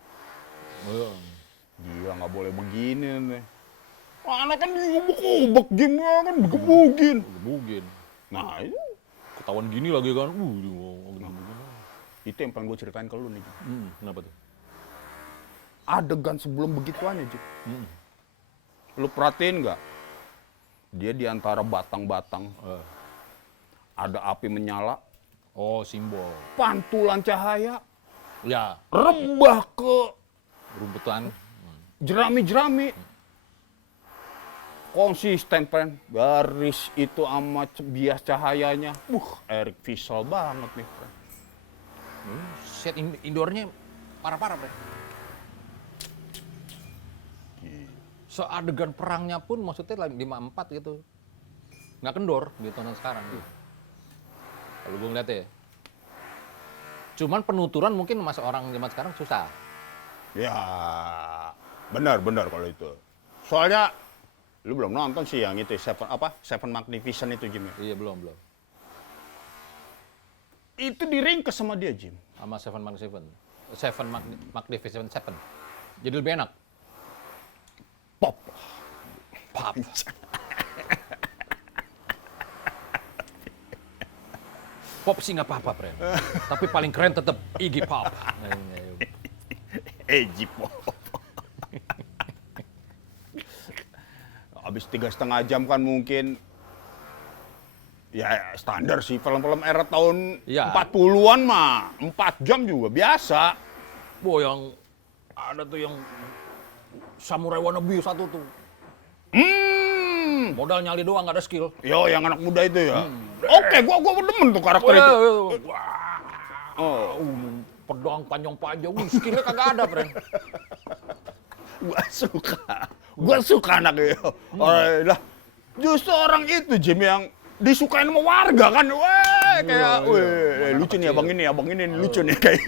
gila nggak boleh begini nih. Anak kan diubek-ubek Jim ya kan digebugin. Gebugin. Nah itu Ketahuan gini lagi kan. itu yang pengen gue ceritain ke lu nih Jim. Kenapa tuh? Adegan sebelum begituannya Jim. Lu perhatiin nggak? Dia di antara batang-batang ada api menyala, Oh, simbol. pantulan cahaya, Ya, rebah ke rumputan. jerami-jerami. Konsisten, friend. Garis itu sama bias cahayanya. Eric Visual banget nih, friend. Set indoornya parah-parah, Bre. Seadegan perangnya pun maksudnya 54 gitu. Nggak kendor di tonton sekarang gitu. Kalau gue ngeliat ya. Cuman penuturan mungkin masa orang zaman sekarang susah. Ya, benar kalau itu. Soalnya lu belum nonton sih yang itu Seven Magnificent itu Jim. Iya, belum. Itu diringkes sama dia Jim. Sama Seven Magnificent Seven. Jadi lebih enak. Pop. Pop sih nggak apa-apa, Pren. Tapi paling keren tetap Iggy Pop. Iggy Pop. Habis 3,5 jam kan mungkin ya standar sih film-film era tahun Ya. 40-an mah 4 jam juga biasa. Yang ada tuh yang Samurai Wannabe satu tuh. Modal nyali doang, nggak ada skill. Yo, yang anak muda itu ya. Oke, gua demen tuh karakter itu. Oh, Pedang panjang-panjang, skillnya kagak ada, Pren. Gua suka anak itu. Lah, justru orang itu Jim yang disukain sama warga kan. Weh, kayak lucu nih abang ini lucu nih kayak.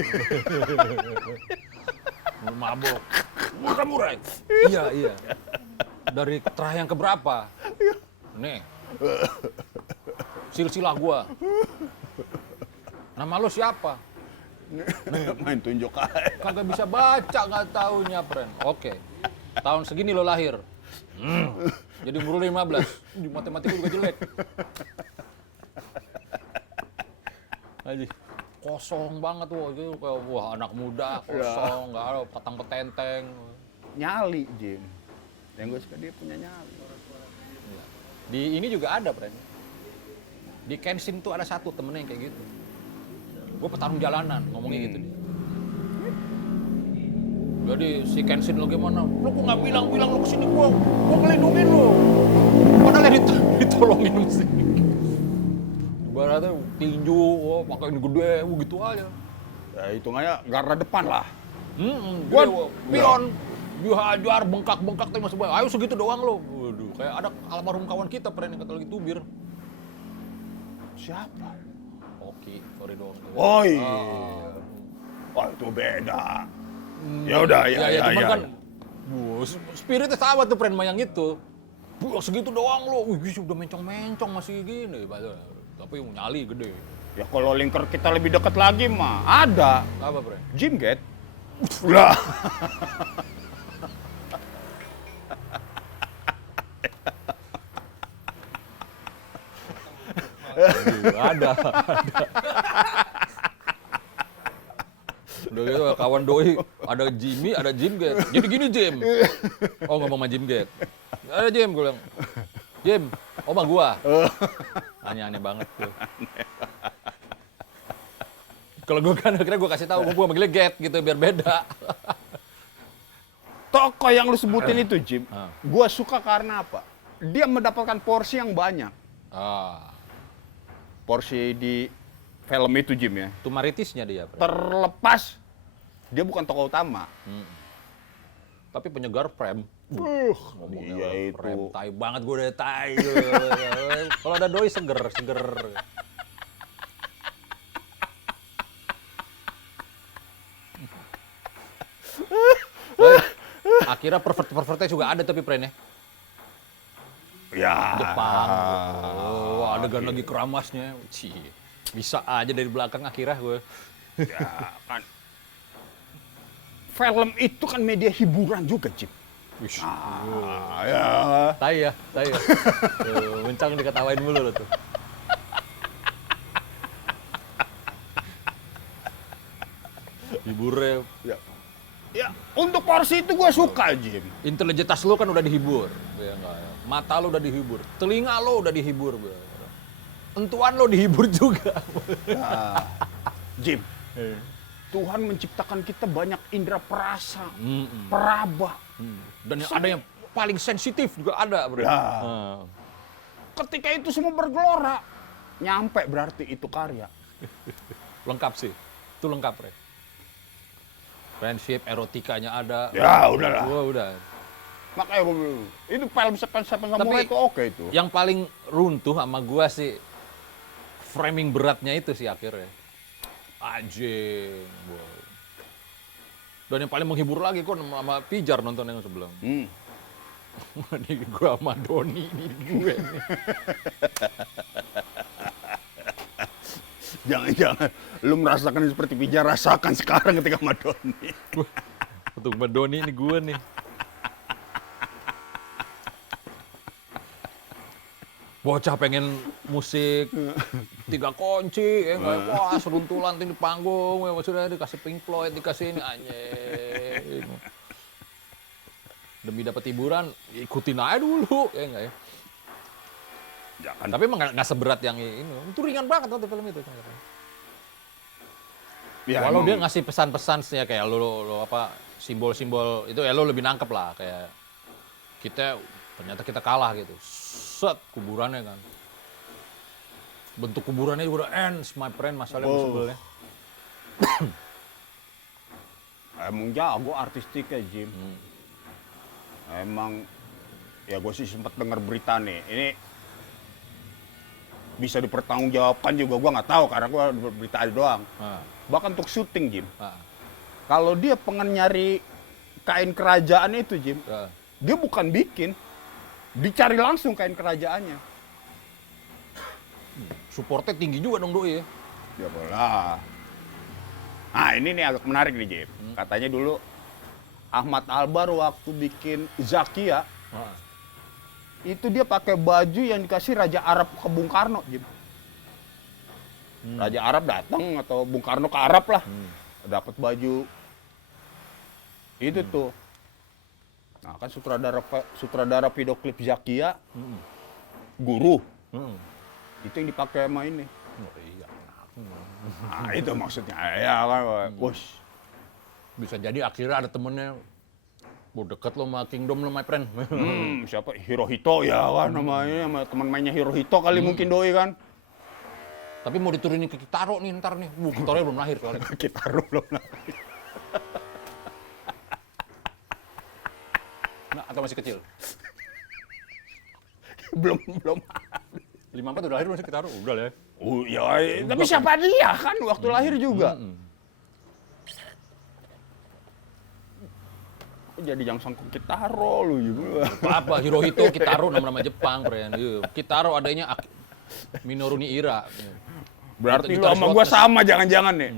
Mabok. Samurai. Iya. Dari terah yang keberapa? Nih. Silsilah gua. Nama lo siapa? Main tunjuk aja. Kagak bisa baca, nggak taunya, Pren. Oke. Tahun segini lo lahir. Jadi umur lo 15. Di matematika juga jelek. Aji. kosong banget tuh, itu kayak wah anak muda kosong, nggak ada petang petenteng. Nyali, Jim. Yang gue suka dia punya nyali. Di ini juga ada, Pren. Di Kenshin tuh ada satu temennya yang kayak gitu. Gue petarung jalanan, ngomongnya gitu dia. Jadi si Kenshin lo gimana? Lo kok nggak bilang-bilang lo kesini gue ngelindungin lo. Padahal yang ditolongin mesti. Ibaratnya tinju, oh pakai ini gede, gitu aja. Ya hitungannya garda depan lah. Gue pion, dihajar bengkak-bengkak tapi masih banyak. Ayo segitu doang lo. Waduh, kayak ada almarhum kawan kita pernah yang kata lagi tubir. Siapa? Oke, sorry dong. Oh iya. Oh itu beda. Ya udah, ya. Cuman kan, spiritnya sama tuh friend yang itu. Segitu doang lo, wih udah mencong-mencong masih gini. Tapi nyali gede. Ya kalau lingkar kita lebih dekat lagi mah ada. Apa friend? Gym Gate. Lah. Ada. Udah gitu kawan doi, ada Jimmy, ada Jim Gate. Jadi gini Jim. Oh ngomong sama Jim Gate. Ada Jim, gue bilang. Jim, oma gua. Aneh-aneh banget tuh. Kalau gue kan akhirnya gue kasih tahu, gue manggilnya Gate gitu biar beda. Toko yang lu sebutin itu Jim, gua suka karena apa? Dia mendapatkan porsi yang banyak. Porsi di film itu Jim ya. Itu maritisnya dia. Terlepas dia bukan tokoh utama. Tapi penyegar frame. Ngomongnya Iya itu. frame, tai banget gue udah tai. Kalau ada doi seger. Akhirnya pervert-pervertnya juga ada tapi friend ya. Ya. Jepang. Oh, adegan lagi keramasnya. Cih, bisa aja dari belakang akhirnya gue. Ya kan. Film itu kan media hiburan juga, Cip. Ya. Tai ya. Mencang diketawain mulu lo tuh. Hiburnya. Ya, untuk porsi itu gue suka, Jim. Intelijentas lo kan udah dihibur. Ya, enggak, ya. Mata lo udah dihibur. Telinga lo udah dihibur. Entuan lo dihibur juga. Jim, Tuhan menciptakan kita banyak indera perasa, peraba. Dan ada yang paling sensitif juga ada, bro. Ya. Ketika itu semua bergelora, nyampe berarti itu karya. Lengkap sih. Itu lengkap, Re. Friendship, erotikanya ada. Ya, udahlah. Wah, udah. Makanya gue bilang, itu film sepen samurai itu oke itu. Yang paling runtuh sama gua sih framing beratnya itu sih akhirnya. Anjing. Wow. Dan yang paling menghibur lagi kok sama Pijar nonton yang sebelum. Ini gua sama Doni ini gue nih. Jangan-jangan lu merasakan seperti Pijar rasakan sekarang ketika Madoni. Untuk Mbak Doni ini gue nih. Bocah pengen musik 3 kunci, wah seruntulan di panggung, ya sudah dikasih Pink Floyd, dikasih ini anjing. Demi dapat hiburan, ikutin aja dulu, ya enggak ya? Jangan. Tapi emang nggak seberat yang ini, itu ringan banget waktu film itu. Ya, Walau dia emang. ngasih pesan-pesan sih ya kayak lo apa simbol-simbol itu ya lo lebih nangkep lah kayak ternyata kita kalah gitu. Set kuburannya kan. Bentuk kuburannya udah ends my friend masalahnya sebelnya. Emang jago artistiknya Jim. Emang ya gue sih sempat dengar berita nih. Ini bisa dipertanggungjawabkan juga gue nggak tahu karena gue berita aja doang. Bahkan untuk syuting Jim. Kalau dia pengen nyari kain kerajaan itu Jim, dia bukan bikin, dicari langsung kain kerajaannya. Supportnya tinggi juga dong doi ya. Ya bola. Nah ini nih agak menarik nih Jim. Katanya dulu Ahmad Albar waktu bikin Zakia, itu dia pakai baju yang dikasih Raja Arab ke Bung Karno Jim. Raja Arab datang atau Bung Karno ke Arab lah, dapat baju. Itu tuh. Nah kan sutradara video klip Zakia, guru. Itu yang dipakai sama ini. Oh, iya. Nah itu maksudnya, ya kan, bos. Bisa jadi akhirnya ada temennya, deket lo sama Kingdom lo my friend. Siapa? Hirohito ya kan namanya, sama teman mainnya Hirohito kali mungkin doi kan. Tapi mau diturunin ke Kitaro nih ntar nih. Kitaro belum lahir soalnya. Kita belum lagi. Nah, atau masih kecil? belum. 54 udah lahir masih Kitaro? Udah lah ya. Oh ya, tapi siapa dia kan waktu lahir juga. Kok jadi yang sangkut Kitaro lu juga. Apa Hirohito Kitaro nama-nama Jepang, friend. Iya. Kitaro adanya Minoru ni Ira. Berarti lu Gitaris sama gua Lotus. sama jangan-jangan nih.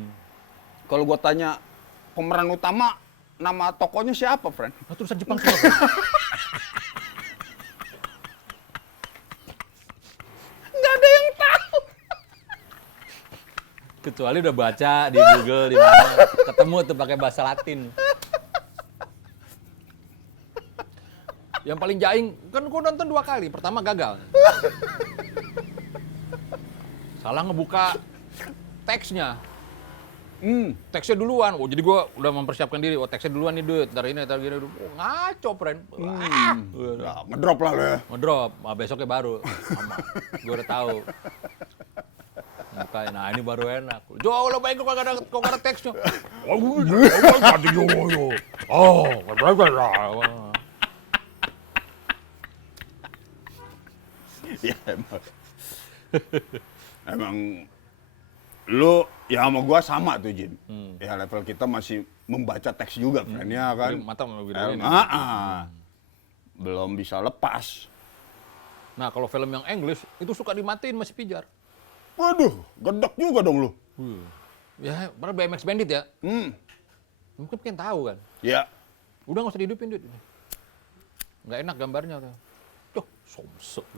Kalau gua tanya pemeran utama, nama tokonya siapa, friend? Nah, tulisan Jepang semua. Nggak ada yang tahu. Kecuali udah baca di Google di mana ketemu tuh pakai bahasa Latin. Yang paling jaing kan gua nonton 2 kali. Pertama gagal. Salah ngebuka teksnya. Teksnya duluan. Oh, jadi gua udah mempersiapkan diri. Oh, teksnya duluan nih, Dut. Ntar ini, ntar gini. Oh, ngaco, friend. Nah, ngedrop lah lu ya. Ngedrop. Nah, besoknya baru. Sama. Gua udah tahu. Makanya, nah ini baru enak. Jauh lo baik kok gak ada teksnya. Ya emang lu ya sama gua sama tuh Jim. Ya level kita masih membaca teks juga friend ya kan. Mata mau gitu ini. Belum bisa lepas. Nah, kalau film yang English itu suka dimatiin masih pijar. Waduh, gedek juga dong lu. Ya, padahal BMX Bandit ya. Mungkin pengen tahu kan. Ya. Udah nggak usah dihidupin, Dut. Nggak enak gambarnya tuh. Duh, somsek.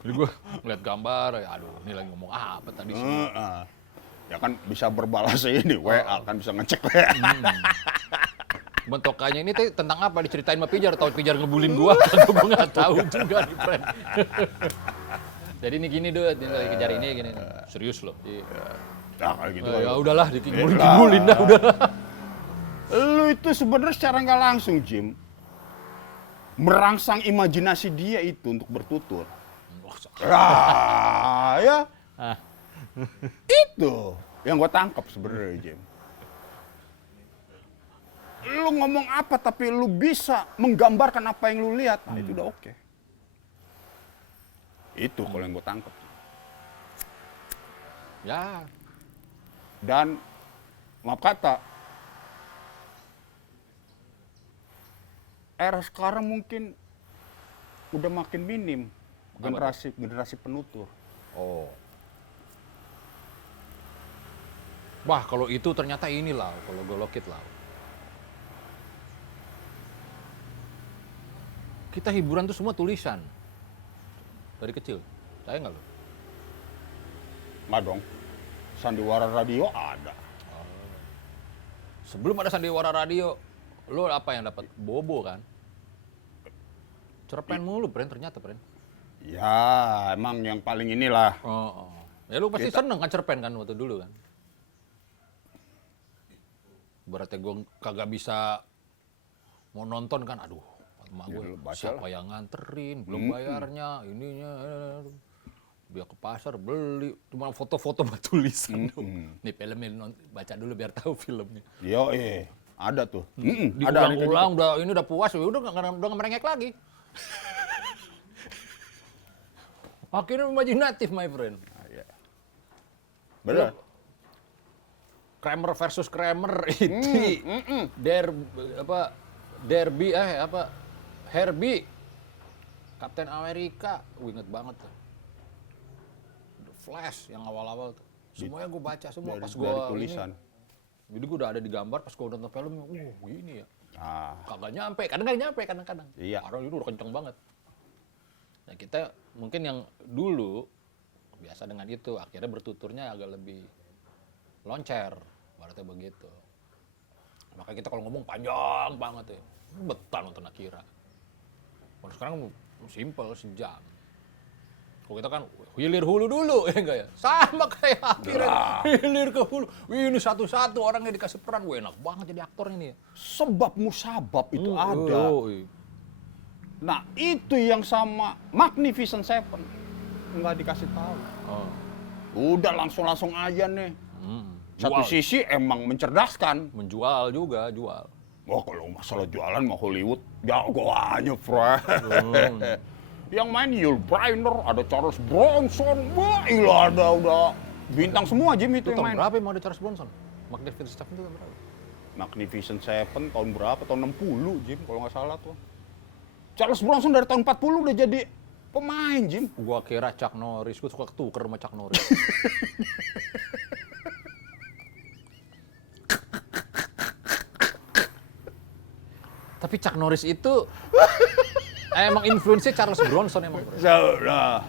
Jadi gue ngeliat gambar, ya aduh ini lagi ngomong apa tadi sih. Ya kan bisa berbalas ini, WA kan bisa ngecek WA. Bentokannya ini tentang apa? Diceritain sama Pijar, atau Pijar ngebulin gua? Kan gua nggak tahu juga nih, friend. Jadi ini gini, Dut, ini lagi kejar ini gini. Serius loh. Nah, kayak gitu. Ya udahlah, dikibulin dah udah. Lu itu sebenarnya secara nggak langsung, Jim, merangsang imajinasi dia itu untuk bertutur. Ya. Itu yang gua tangkap sebenarnya, Jim. Lu ngomong apa tapi lu bisa menggambarkan apa yang lu lihat, nah itu udah oke. Itu kalau yang gue tangkap. Ya. Dan maaf kata, era sekarang mungkin udah makin minim generasi penutur. Oh. Wah, kalau itu ternyata inilah, kalau Golokit lah. Kita hiburan tuh semua tulisan. Dari kecil. Saya nggak lo? Nggak dong. Sandiwara radio ada. Sebelum ada Sandiwara Radio, lo apa yang dapat? Bobo kan? Cerpen mulu, Pren, ternyata, Pren. Ya, emang yang paling inilah. Oh. Ya lu pasti seneng kan cerpen kan waktu dulu kan? Berarti gue kagak bisa mau nonton kan, aduh. Emak gue, siapa yang nganterin, belum bayarnya, ininya, biar ke pasar beli, cuma foto-foto sama tulisan. Nih filmnya baca dulu biar tahu filmnya. Yo, ada tuh. Diulang-ulang, udah puas, udah nggak merengek lagi. Akhirnya imajinatif, my friend. Bener. Kramer versus Kramer itu, Herbie, Kapten Amerika, inget banget tuh. The Flash yang awal-awal tuh. Semuanya gue baca semua pas gue tulisan. Jadi gue udah ada di gambar pas gue nonton filmnya. Ini ya. Ah. Kagak nyampe, kadang-kadang nyampe kadang-kadang. Iya. Orang itu udah kenceng banget. Nah kita mungkin yang dulu biasa dengan itu, akhirnya bertuturnya agak lebih loncer, ibaratnya begitu. Makanya kita kalau ngomong panjang banget ya, betah nonton Akira. Kalau sekarang simple, sejam. Kalau kita kan hilir hulu dulu, ya enggak ya? Sama kayak Akira, hilir ke hulu. Wih, ini satu-satu orangnya dikasih peran, wih enak banget jadi aktornya nih. Sebab musabab itu ada. Yoi. Nah, itu yang sama Magnificent Seven. Nggak dikasih tahu. Oh. Udah langsung aja nih. Satu Jual. sisi emang mencerdaskan. Menjual juga, jual. Wah, kalau masalah jualan mah Hollywood jagoannya, friend. Yang main Yul Brynner, ada Charles Bronson, wah gila ada udah bintang semua Jim itu Itu yang tahun main. berapa emang ada Charles Bronson? Magnificent Seven itu tahun berapa? Magnificent Seven tahun berapa? Tahun 60 Jim kalau nggak salah tuh. Charles Bronson dari tahun 40 udah jadi pemain Jim. Gua kira Chuck Norris, gua suka ketuker sama Chuck Norris. Tapi Chuck Norris itu emang influence Charles Bronson emang. Bro. Nah,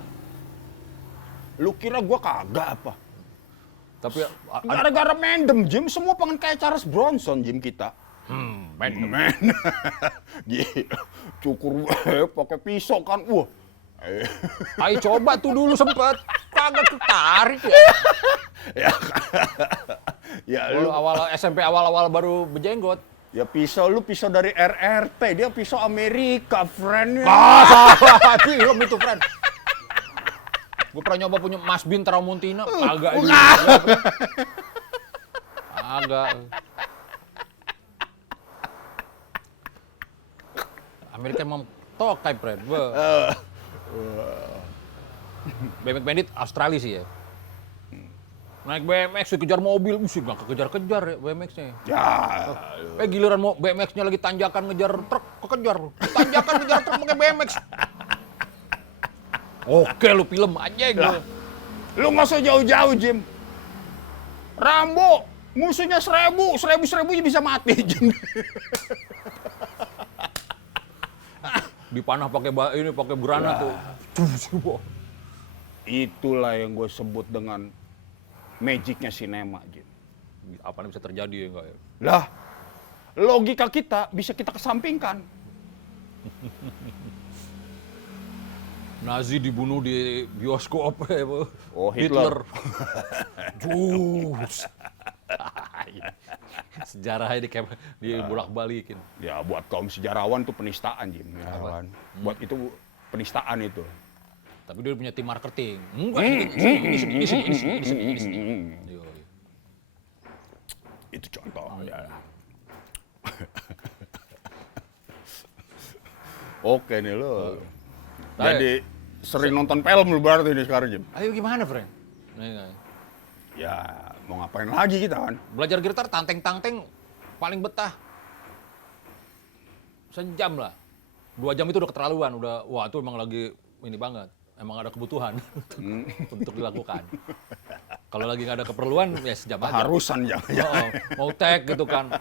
lu kira gua kagak apa? Tapi Gara-gara mendem Jim, semua pengen kayak Charles Bronson Jim kita. Men. Gila, cukur pakai pisau kan. Wah. ayo coba tuh dulu sempet kagak ketarik ya. Ya Lu lu awal SMP awal-awal baru berjenggot. ya pisau dari RRT, dia pisau Amerika, friend. Salah film itu, friend. Gue pernah nyoba punya Mas Bin Tramontina, agak juga. Agak. Amerika emang tokai, friend. BMX Bandit Australia sih ya. Naik BMX dikejar mobil, mesti nggak kekejar-kejar ya BMX-nya. Ya. Giliran mau BMX-nya lagi tanjakan ngejar truk, kekejar. Tanjakan ngejar truk pakai BMX. Oke lu film aja gue. Lah, lu nggak usah jauh-jauh, Jim. Rambo, musuhnya 1000 bisa mati, Jim. Dipanah pakai pakai granat tuh. Itulah yang gue sebut dengan magicnya sinema, Jim. Apa yang bisa terjadi ya enggak ya? Lah, logika kita bisa kita kesampingkan. Nazi dibunuh di bioskop ya, Bu. Oh, Hitler. Jus. Sejarahnya dibolak-balikin. Ya, buat kaum sejarawan tuh penistaan, Jim. Ya, kan? Buat itu penistaan itu. Tapi dia punya tim marketing. Enggak, ini seni. Yoi. Itu contoh. Ya. Oke nih lo. Jadi sering nonton film lu berarti ini sekarang, Jim. Ayo gimana, friend? Ya, mau ngapain lagi kita kan? Belajar gitar tanteng-tanteng paling betah. Sejam lah. 2 jam itu udah keterlaluan, wah itu emang lagi ini banget. Emang ada kebutuhan untuk dilakukan. Kalau lagi nggak ada keperluan, ya sejam aja. Keharusan jangan. Mau tag gitu kan.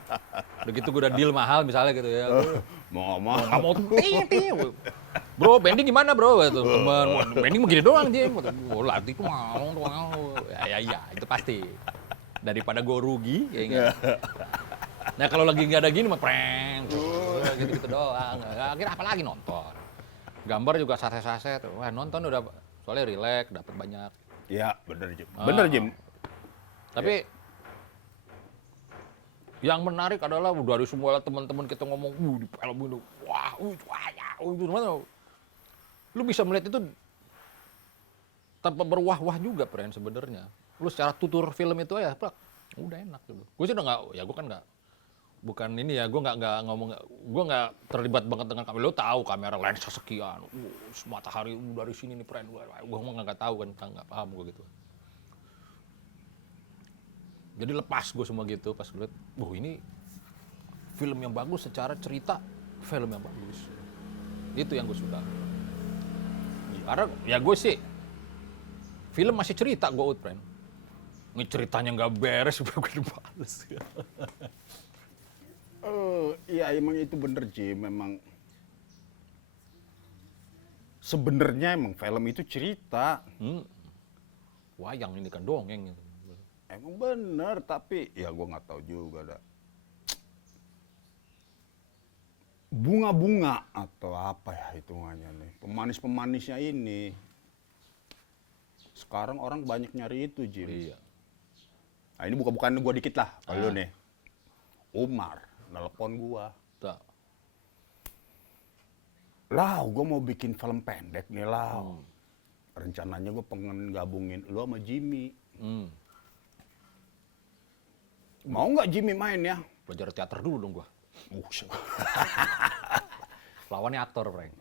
Begitu gue udah deal mahal misalnya gitu ya. Mau Mau bro, bending gimana bro? Gitu. Temen, bending begini doang dia. Oh, latih tuh mau. Ya, itu pasti. Daripada gue rugi, ya enggak. Nah kalau lagi nggak ada gini mah prank, gitu doang. Akhirnya apa lagi nonton. Gambar juga saset-saset. Wah nonton udah soalnya rileks, dapat banyak. Ya, bener Jim. Bener Jim. Tapi yang menarik adalah dari semua teman-teman kita ngomong, di film ini, wah, gimana? Lu bisa melihat itu tanpa berwah-wah juga, friend sebenarnya. Lu secara tutur film itu aja, udah enak gitu. Gue sih udah nggak, ya gue kan nggak, bukan ini ya, gue nggak ngomong, gue nggak terlibat banget dengan kamera. Lu tahu kamera lensa sekian, matahari dari sini nih, friend. Gue nggak tahu kan, nggak paham gue gitu. Jadi lepas gue semua gitu pas gue liat, ini film yang bagus secara cerita, film yang bagus. Itu yang gue suka. Karena ya gue sih, film masih cerita gue friend. Ini ceritanya nggak beres, gue dibales. Iya emang itu bener Jim, memang sebenarnya emang film itu cerita. Wayang ini kan dongeng gitu. Emang bener, tapi ya gue nggak tahu juga dah. Bunga-bunga atau apa ya hitungannya nih, pemanis-pemanisnya ini. Sekarang orang banyak nyari itu, Jim. Iya. Nah ini bukan gue dikit lah, kalau nih. Umar nelpon gue. Tak. Lau, gue mau bikin film pendek nih, Lau. Rencananya gue pengen gabungin lu sama Jimmy. Mau nggak Jimmy main ya? Belajar teater dulu dong gua. Lawannya aktor, Frank.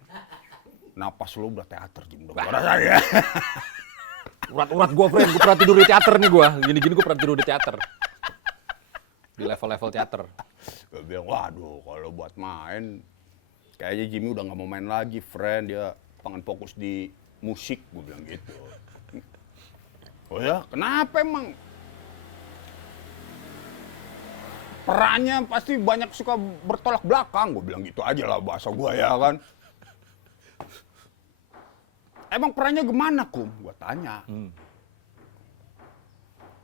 Napas lu udah teater, Jim. Udah gua rasanya. Urat-urat gua, Frank. Gua pernah tidur di teater nih gua. Gini-gini gua pernah tidur di teater. Di level-level teater. Gue bilang, waduh, kalau buat main, kayaknya Jimmy udah nggak mau main lagi, friend. Dia pengen fokus di musik, gue bilang gitu. Oh ya, kenapa emang? Perannya pasti banyak suka bertolak belakang, gue bilang gitu aja lah bahasa gue ya kan. Emang perannya gimana, Kum? Gue tanya.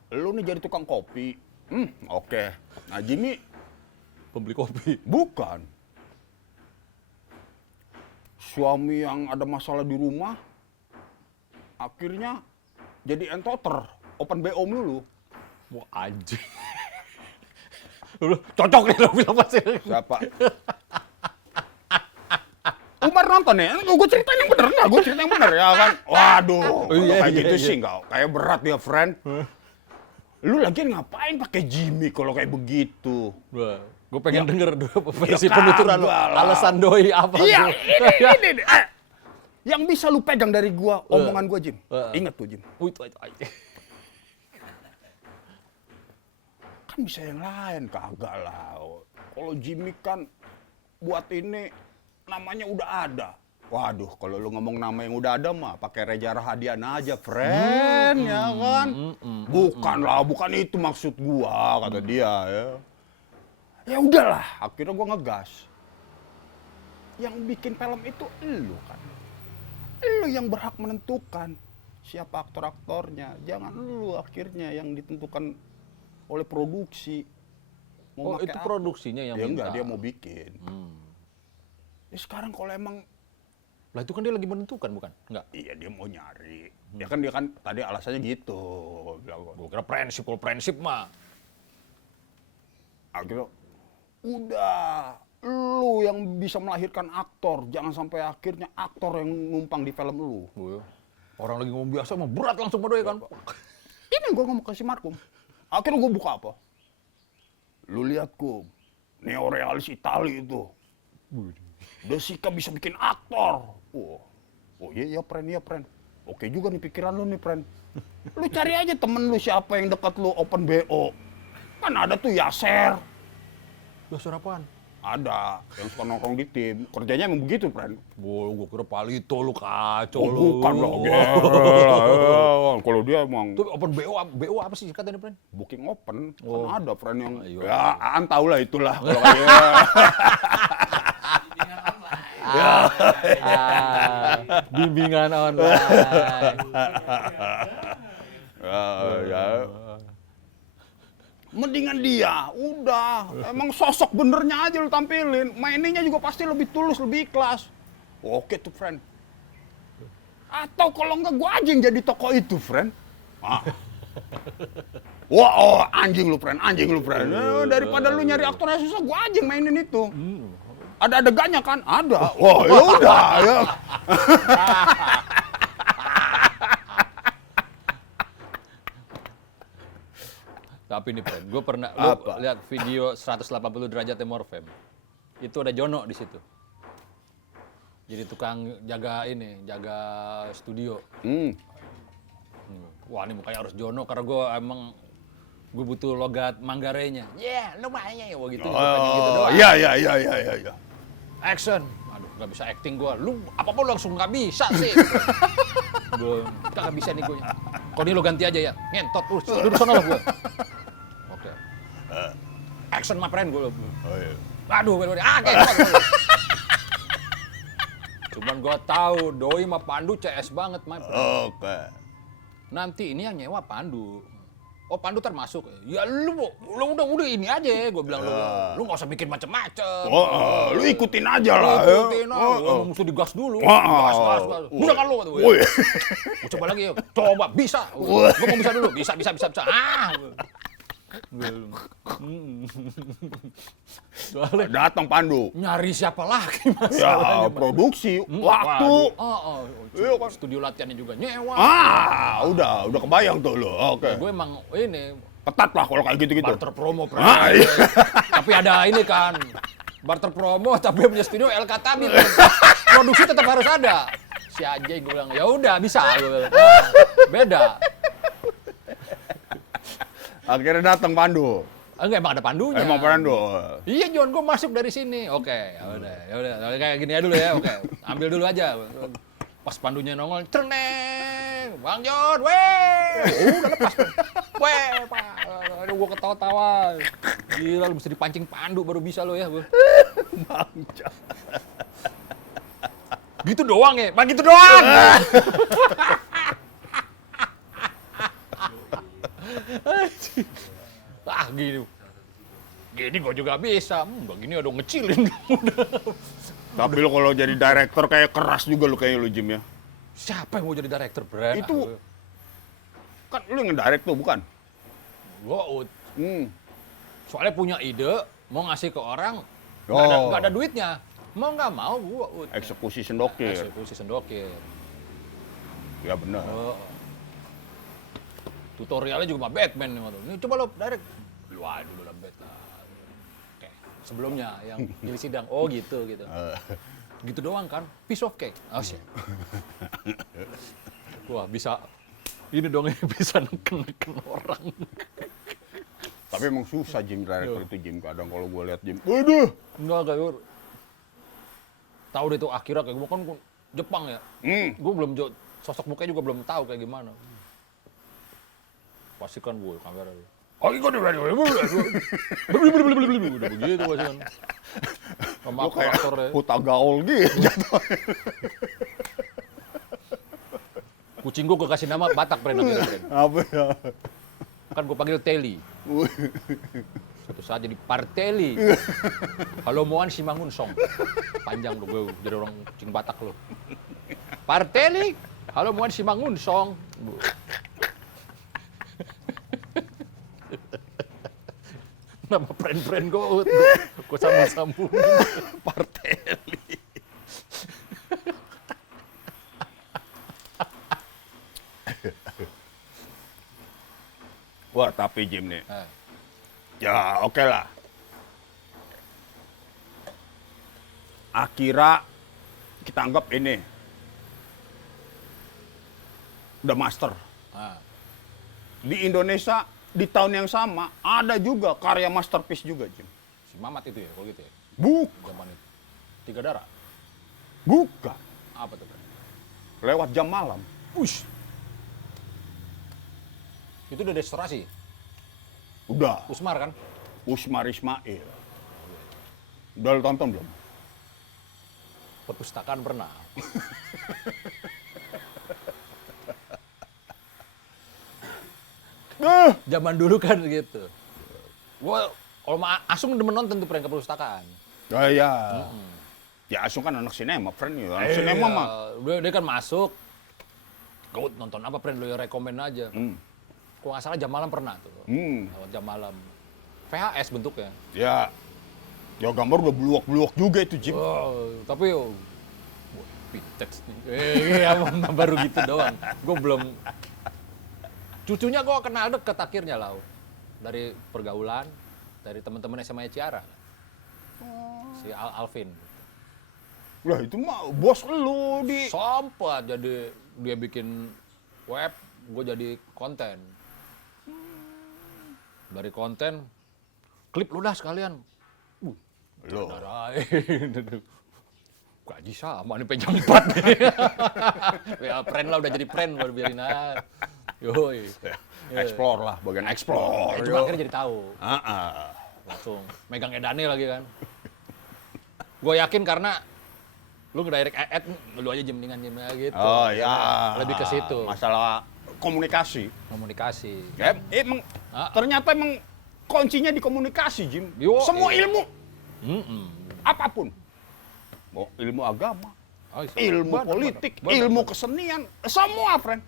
Lu nih jadi tukang kopi. Oke. Nah Jimmy, Pembeli kopi. bukan. Suami yang ada masalah di rumah, akhirnya jadi entoter, open BO melulu. Wah, anjing. Lu cocok nih lo film pasti. Siapa? Umar nonton ya? Gue ceritain yang bener nggak? Gue ceritain yang bener ya kan? Waduh, kalau Iya, kayak iya, gitu iya. sih nggak, kayak berat ya, friend. Lu lagi ngapain pakai Jimmy kalau kayak begitu? Wah, gue pengen denger dulu versi Ya penuturan lo. kagak lah. Alasan doi apa Iya, tuh? ini. Yang bisa lu pegang dari gua, omongan gua, Jim. Ingat tuh, Jim. Itu. Kan bisa yang lain, kagak lah. Kalau Jimmy kan buat ini namanya udah ada. Waduh, kalau lu ngomong nama yang udah ada mah pakai Reza Rahadian aja, friend, ya kan? Bukan lah, bukan itu maksud gua, kata dia ya. Ya udahlah, akhirnya gua ngegas. Yang bikin film itu elu kan. Elu yang berhak menentukan siapa aktor-aktornya. Jangan lu akhirnya yang ditentukan oleh produksi. Oh, pakai itu apa. produksinya yang Ya minta. enggak, dia mau bikin. Ya sekarang kalau emang, Lah itu kan dia lagi menentukan bukan? Enggak. iya dia mau nyari. Ya kan dia kan tadi alasannya gitu. Bilang gua. Gue kira prinsip, kalau prinsip mah. Akhirnya, udah, lu yang bisa melahirkan aktor. Jangan sampai akhirnya aktor yang numpang di film lu. Orang lagi ngomong biasa mah berat langsung sama doi kan. Ini gue ngomong ke si Markum. Akhirnya gue buka apa? Lu lihat, Kum. Neorealis Itali itu. Desika bisa bikin aktor. Oh iya, friend. Oke juga nih pikiran lu nih, friend. Lu cari aja temen lu siapa yang dekat lu open BO. Kan ada tuh Yaser. Dasar apaan? Ada yang suka nongkrong di tim. Kerjanya emang begitu, friend. Gue kira Palito lu kacau Oh, lu. bukan loh. Gila. Kalau dia emang Itu open BO apa sih katanya, friend? booking open. Kan ada friend yang Ayo. ya Aan tahu lah itulah kalau kayak Bimbingan online. ya. Mendingan dia, udah. Emang sosok benernya aja lu tampilin. Maininnya juga pasti lebih tulus, lebih ikhlas. Oke tuh, friend. Atau kalau enggak, gua aja yang jadi tokoh itu, friend. Wah, oh, anjing lu, friend. Daripada lu nyari aktor yang susah, gua aja yang mainin itu. Ada adegannya kan? Ada. Wah, ya udah. Ya. Tapi nih, friend, gue pernah Apa? lihat video 180 derajat Morfem. Itu ada Jono di situ. Jadi tukang jaga studio. Wah, ini mukanya harus Jono karena gue emang gue butuh logat Manggarenya. Lumayan ya, wah gitu. Gitu doang. Iya. Action. Aduh, nggak bisa acting gue. Lu apa-apa lu langsung nggak bisa sih. Gue nggak bisa nih gue. Kok ini lo ganti aja ya? Ngentot lu, duduk sana lah gue. Oke. Action my friend gue. Oh, iya. Aduh, kayak ngentot. Cuman gua tahu Doi sama Pandu CS banget, my friend. Oke. Nanti ini yang nyewa Pandu. Oh, Pandu termasuk. Ya lu udah ini aja, gua bilang lu nggak usah bikin macem-macem. Oh, lu ikutin aja lah. Ikutin aja, gua mesti digas dulu. Oh, Gas. Udah kan lu kata gue. Woi. Gua coba lagi, coba bisa. Gua mau bisa dulu, bisa. Soalnya Datang Pandu. nyari siapa lagi Ya, masalahnya. produksi, waktu. Iya kan. Studio latihannya juga nyewa. Udah kebayang tuh lu. Oke. Gue emang ini Ketat lah kalau kayak gitu-gitu. barter promo, Pre. Iya. Tapi ada ini kan, barter promo tapi punya studio El Katabi. Produksi tetap harus ada. Si Ajay gue bilang, ya udah bisa. Gue bilang, beda. Akhirnya datang Pandu. Enggak, emang ada pandunya. Emang Pandu. Iya, John, gue masuk dari sini. Oke, ya udah. Kayak gini aja dulu ya. Oke, ambil dulu aja. Pas pandunya nongol, cerneng, Bang John, weh, udah lepas. Weh, Pak, aduh gue ketawa-tawa. Gila, lu mesti dipancing Pandu baru bisa lo ya. Bang John. Gitu doang ya, Bang, gitu doang. Gini gue juga bisa. Gini udah ngecilin. Tapi lo kalau jadi director kayak keras juga lo kayak lo Jim ya. Siapa yang mau jadi director brand? Itu kan lo yang ngedirect tuh bukan? Gue Hmm. soalnya punya ide, mau ngasih ke orang, Oh. nggak ada duitnya. Mau nggak mau, gue Eksekusi sendokir. eksekusi sendokir. Ya benar. Tutorialnya juga mah Batman nih. Nih coba lo direct. Waduh, dulu udah Batman. Oke, sebelumnya yang jadi sidang. Oh gitu. Gitu doang kan, piece of cake. Oh shit. Wah bisa, ini dong bisa neken orang. Tapi emang susah Jim director itu Jim. Kadang kalau gue lihat Jim, waduh. Enggak kayak tahu deh tuh Akira kayak gue kan Jepang ya. Gue belum sosok mukanya juga belum tahu kayak gimana. Pasti kan gue kamera. Oh iya udah begitu pasti kan. Sama Lo kayak aktornya. Huta Gaul gitu jatuhnya. Kucing gue kasih nama Batak Pren. Apa ya? Kan gue panggil Teli. Suatu saat jadi Parteli. Halo Moan Simangun Song. Panjang lo gue jadi orang kucing Batak lo. Parteli. Halo Moan Simangun Song. Nama brand gue sambung-sambung. Parteli. Wah, tapi Jim nih. Ya, oke lah. Akira kita anggap ini udah master. Di Indonesia di tahun yang sama ada juga karya masterpiece juga, Jim. Si Mamat itu ya, kalau gitu ya? Bukan. Zaman itu. Tiga Darah? Bukan. Apa tuh? Lewat jam malam. Ush. Itu udah restorasi? Udah. Usmar kan? Usmar Ismail. Udah lu tonton belum? Perpustakaan pernah. Zaman dulu kan gitu. Gua kalau Asung demen nonton tuh prank ke perpustakaan. Oh iya. Ya Asung kan anak sinema, friend ya. Anak sinema mah. Dia kan masuk. Kau nonton apa friend lu ya rekomen aja. Kalau nggak salah jam malam pernah tuh. Lewat jam malam. VHS bentuknya. Ya. Ya gambar udah bluak-bluak juga itu, Jim. Tapi Pitex nih. Baru gitu doang. Gue belum. Cucunya gue kenal deket akhirnya lah. Dari pergaulan, dari teman-teman SMA Ciara. Si Alvin. Lah itu mah bos lu di. Sempat jadi dia bikin web, gue jadi konten. Dari konten, klip lu dah sekalian. Loh. Gaji sama nih jam 4 nih. Ya friend lah, udah jadi friend baru biarin aja. Yoi. Explore lah, bagian explore. Cuma akhirnya jadi tahu. Ah. Langsung megang edane lagi kan. Gue yakin karena Lu nge-direct lu aja Jim mendingan Jim ya gitu. Oh ya. Lebih ke situ. Masalah komunikasi. Komunikasi. Ya, emang ternyata emang kuncinya di komunikasi, Jim. Yo, Semua iya. ilmu, Mm-mm. apapun. Mau ilmu agama, Oh, iya. ilmu Benar, politik, benar, ilmu benar. kesenian, semua, friend.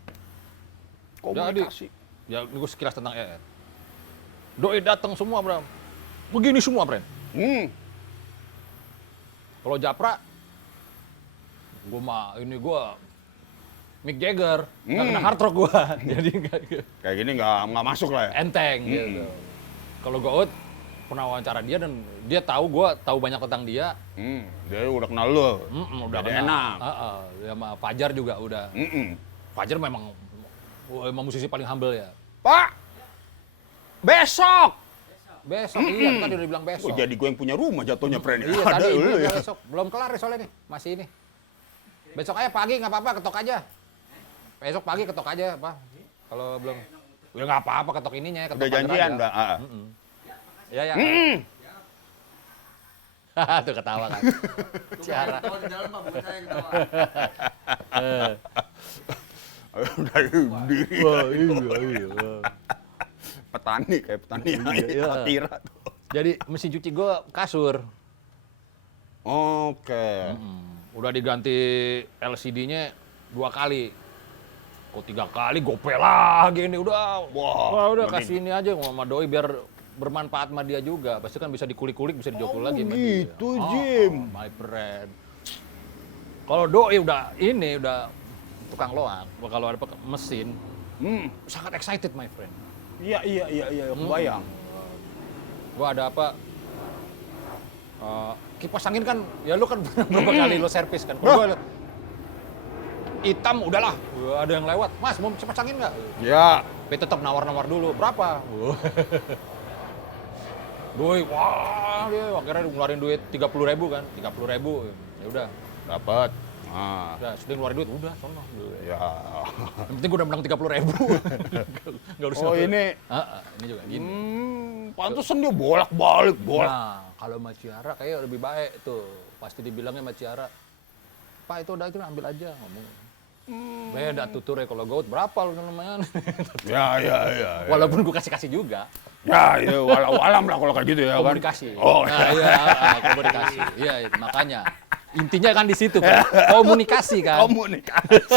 Komunikasi. Ya, ini gue sekilas tentang ER. Doi datang semua, Bram. Begini semua, friend. Kalau Japra, gue Mick Jagger, nggak kena hard rock gue. Jadi nggak Kayak gini nggak masuk lah ya. enteng gitu. Kalau Goat, pernah wawancara dia dan dia tahu gue tahu banyak tentang dia. Dia udah kenal lu. Udah Jadi kenal. enak. Ya, sama Fajar juga udah. Fajar memang musisi paling humble ya. Pak, besok. Besok, iya tadi udah bilang Oh, besok. jadi gue yang punya rumah jatuhnya, friend. Iya Ada tadi lu ya. besok. Belum kelar nih soalnya nih, masih ini. Besok aja pagi nggak apa-apa, ketok aja. Besok pagi ketok aja, Pak. Kalau belum, ya nggak apa-apa ketok ininya, ketok Udah pagar janjian, aja. udah. Ya ya. Tuh ketawa kan. Ciara. Ketawa di dalam Pak, bukan saya yang ketawa. Udah diri. Iya. Petani, kayak petani Iya. Atira tuh. Jadi mesin cuci gue kasur. Oke. Udah diganti LCD-nya 2 kali. Kok 3 kali gope lagi ini udah. Wah, Udah mending. kasih ini aja sama Doi biar bermanfaat sama dia juga. Pasti kan bisa dikulik-kulik, bisa dijokul lagi sama dia. Gitu, Jim. My friend. Kalau Doi udah tukang loak, kalau ada mesin, sangat excited my friend. Iya, kebayang. Gua ada apa? Kipas angin kan, ya lu kan berapa kali lo servis kan. Kalau gua hitam udahlah, ada yang lewat. Mas mau kipas angin nggak? Ya. Tapi tetap nawar-nawar dulu. Berapa? Doi, wah dia akhirnya ngeluarin duit 30.000 kan, 30.000. Ya udah, Dapat. Nah, udah sudah ngeluarin duit, udah sono. ya. Yang penting gua udah menang 30.000. Nggak usah. Oh, ini. Ini juga gini. Pantesan dia bolak-balik, Nah, kalau sama Ciara kayak lebih baik tuh. Pasti dibilangnya sama Ciara, Pak itu udah itu ambil aja ngomong. Beda tuturnya kalau Goat berapa lu namanya? Ya. Walaupun gua kasih juga. Ya, walau-alam lah kalau kayak gitu ya kan. Komunikasi. Oh, Nah, iya, komunikasi. Iya, makanya. Intinya kan di situ kan. Komunikasi kan. komunikasi.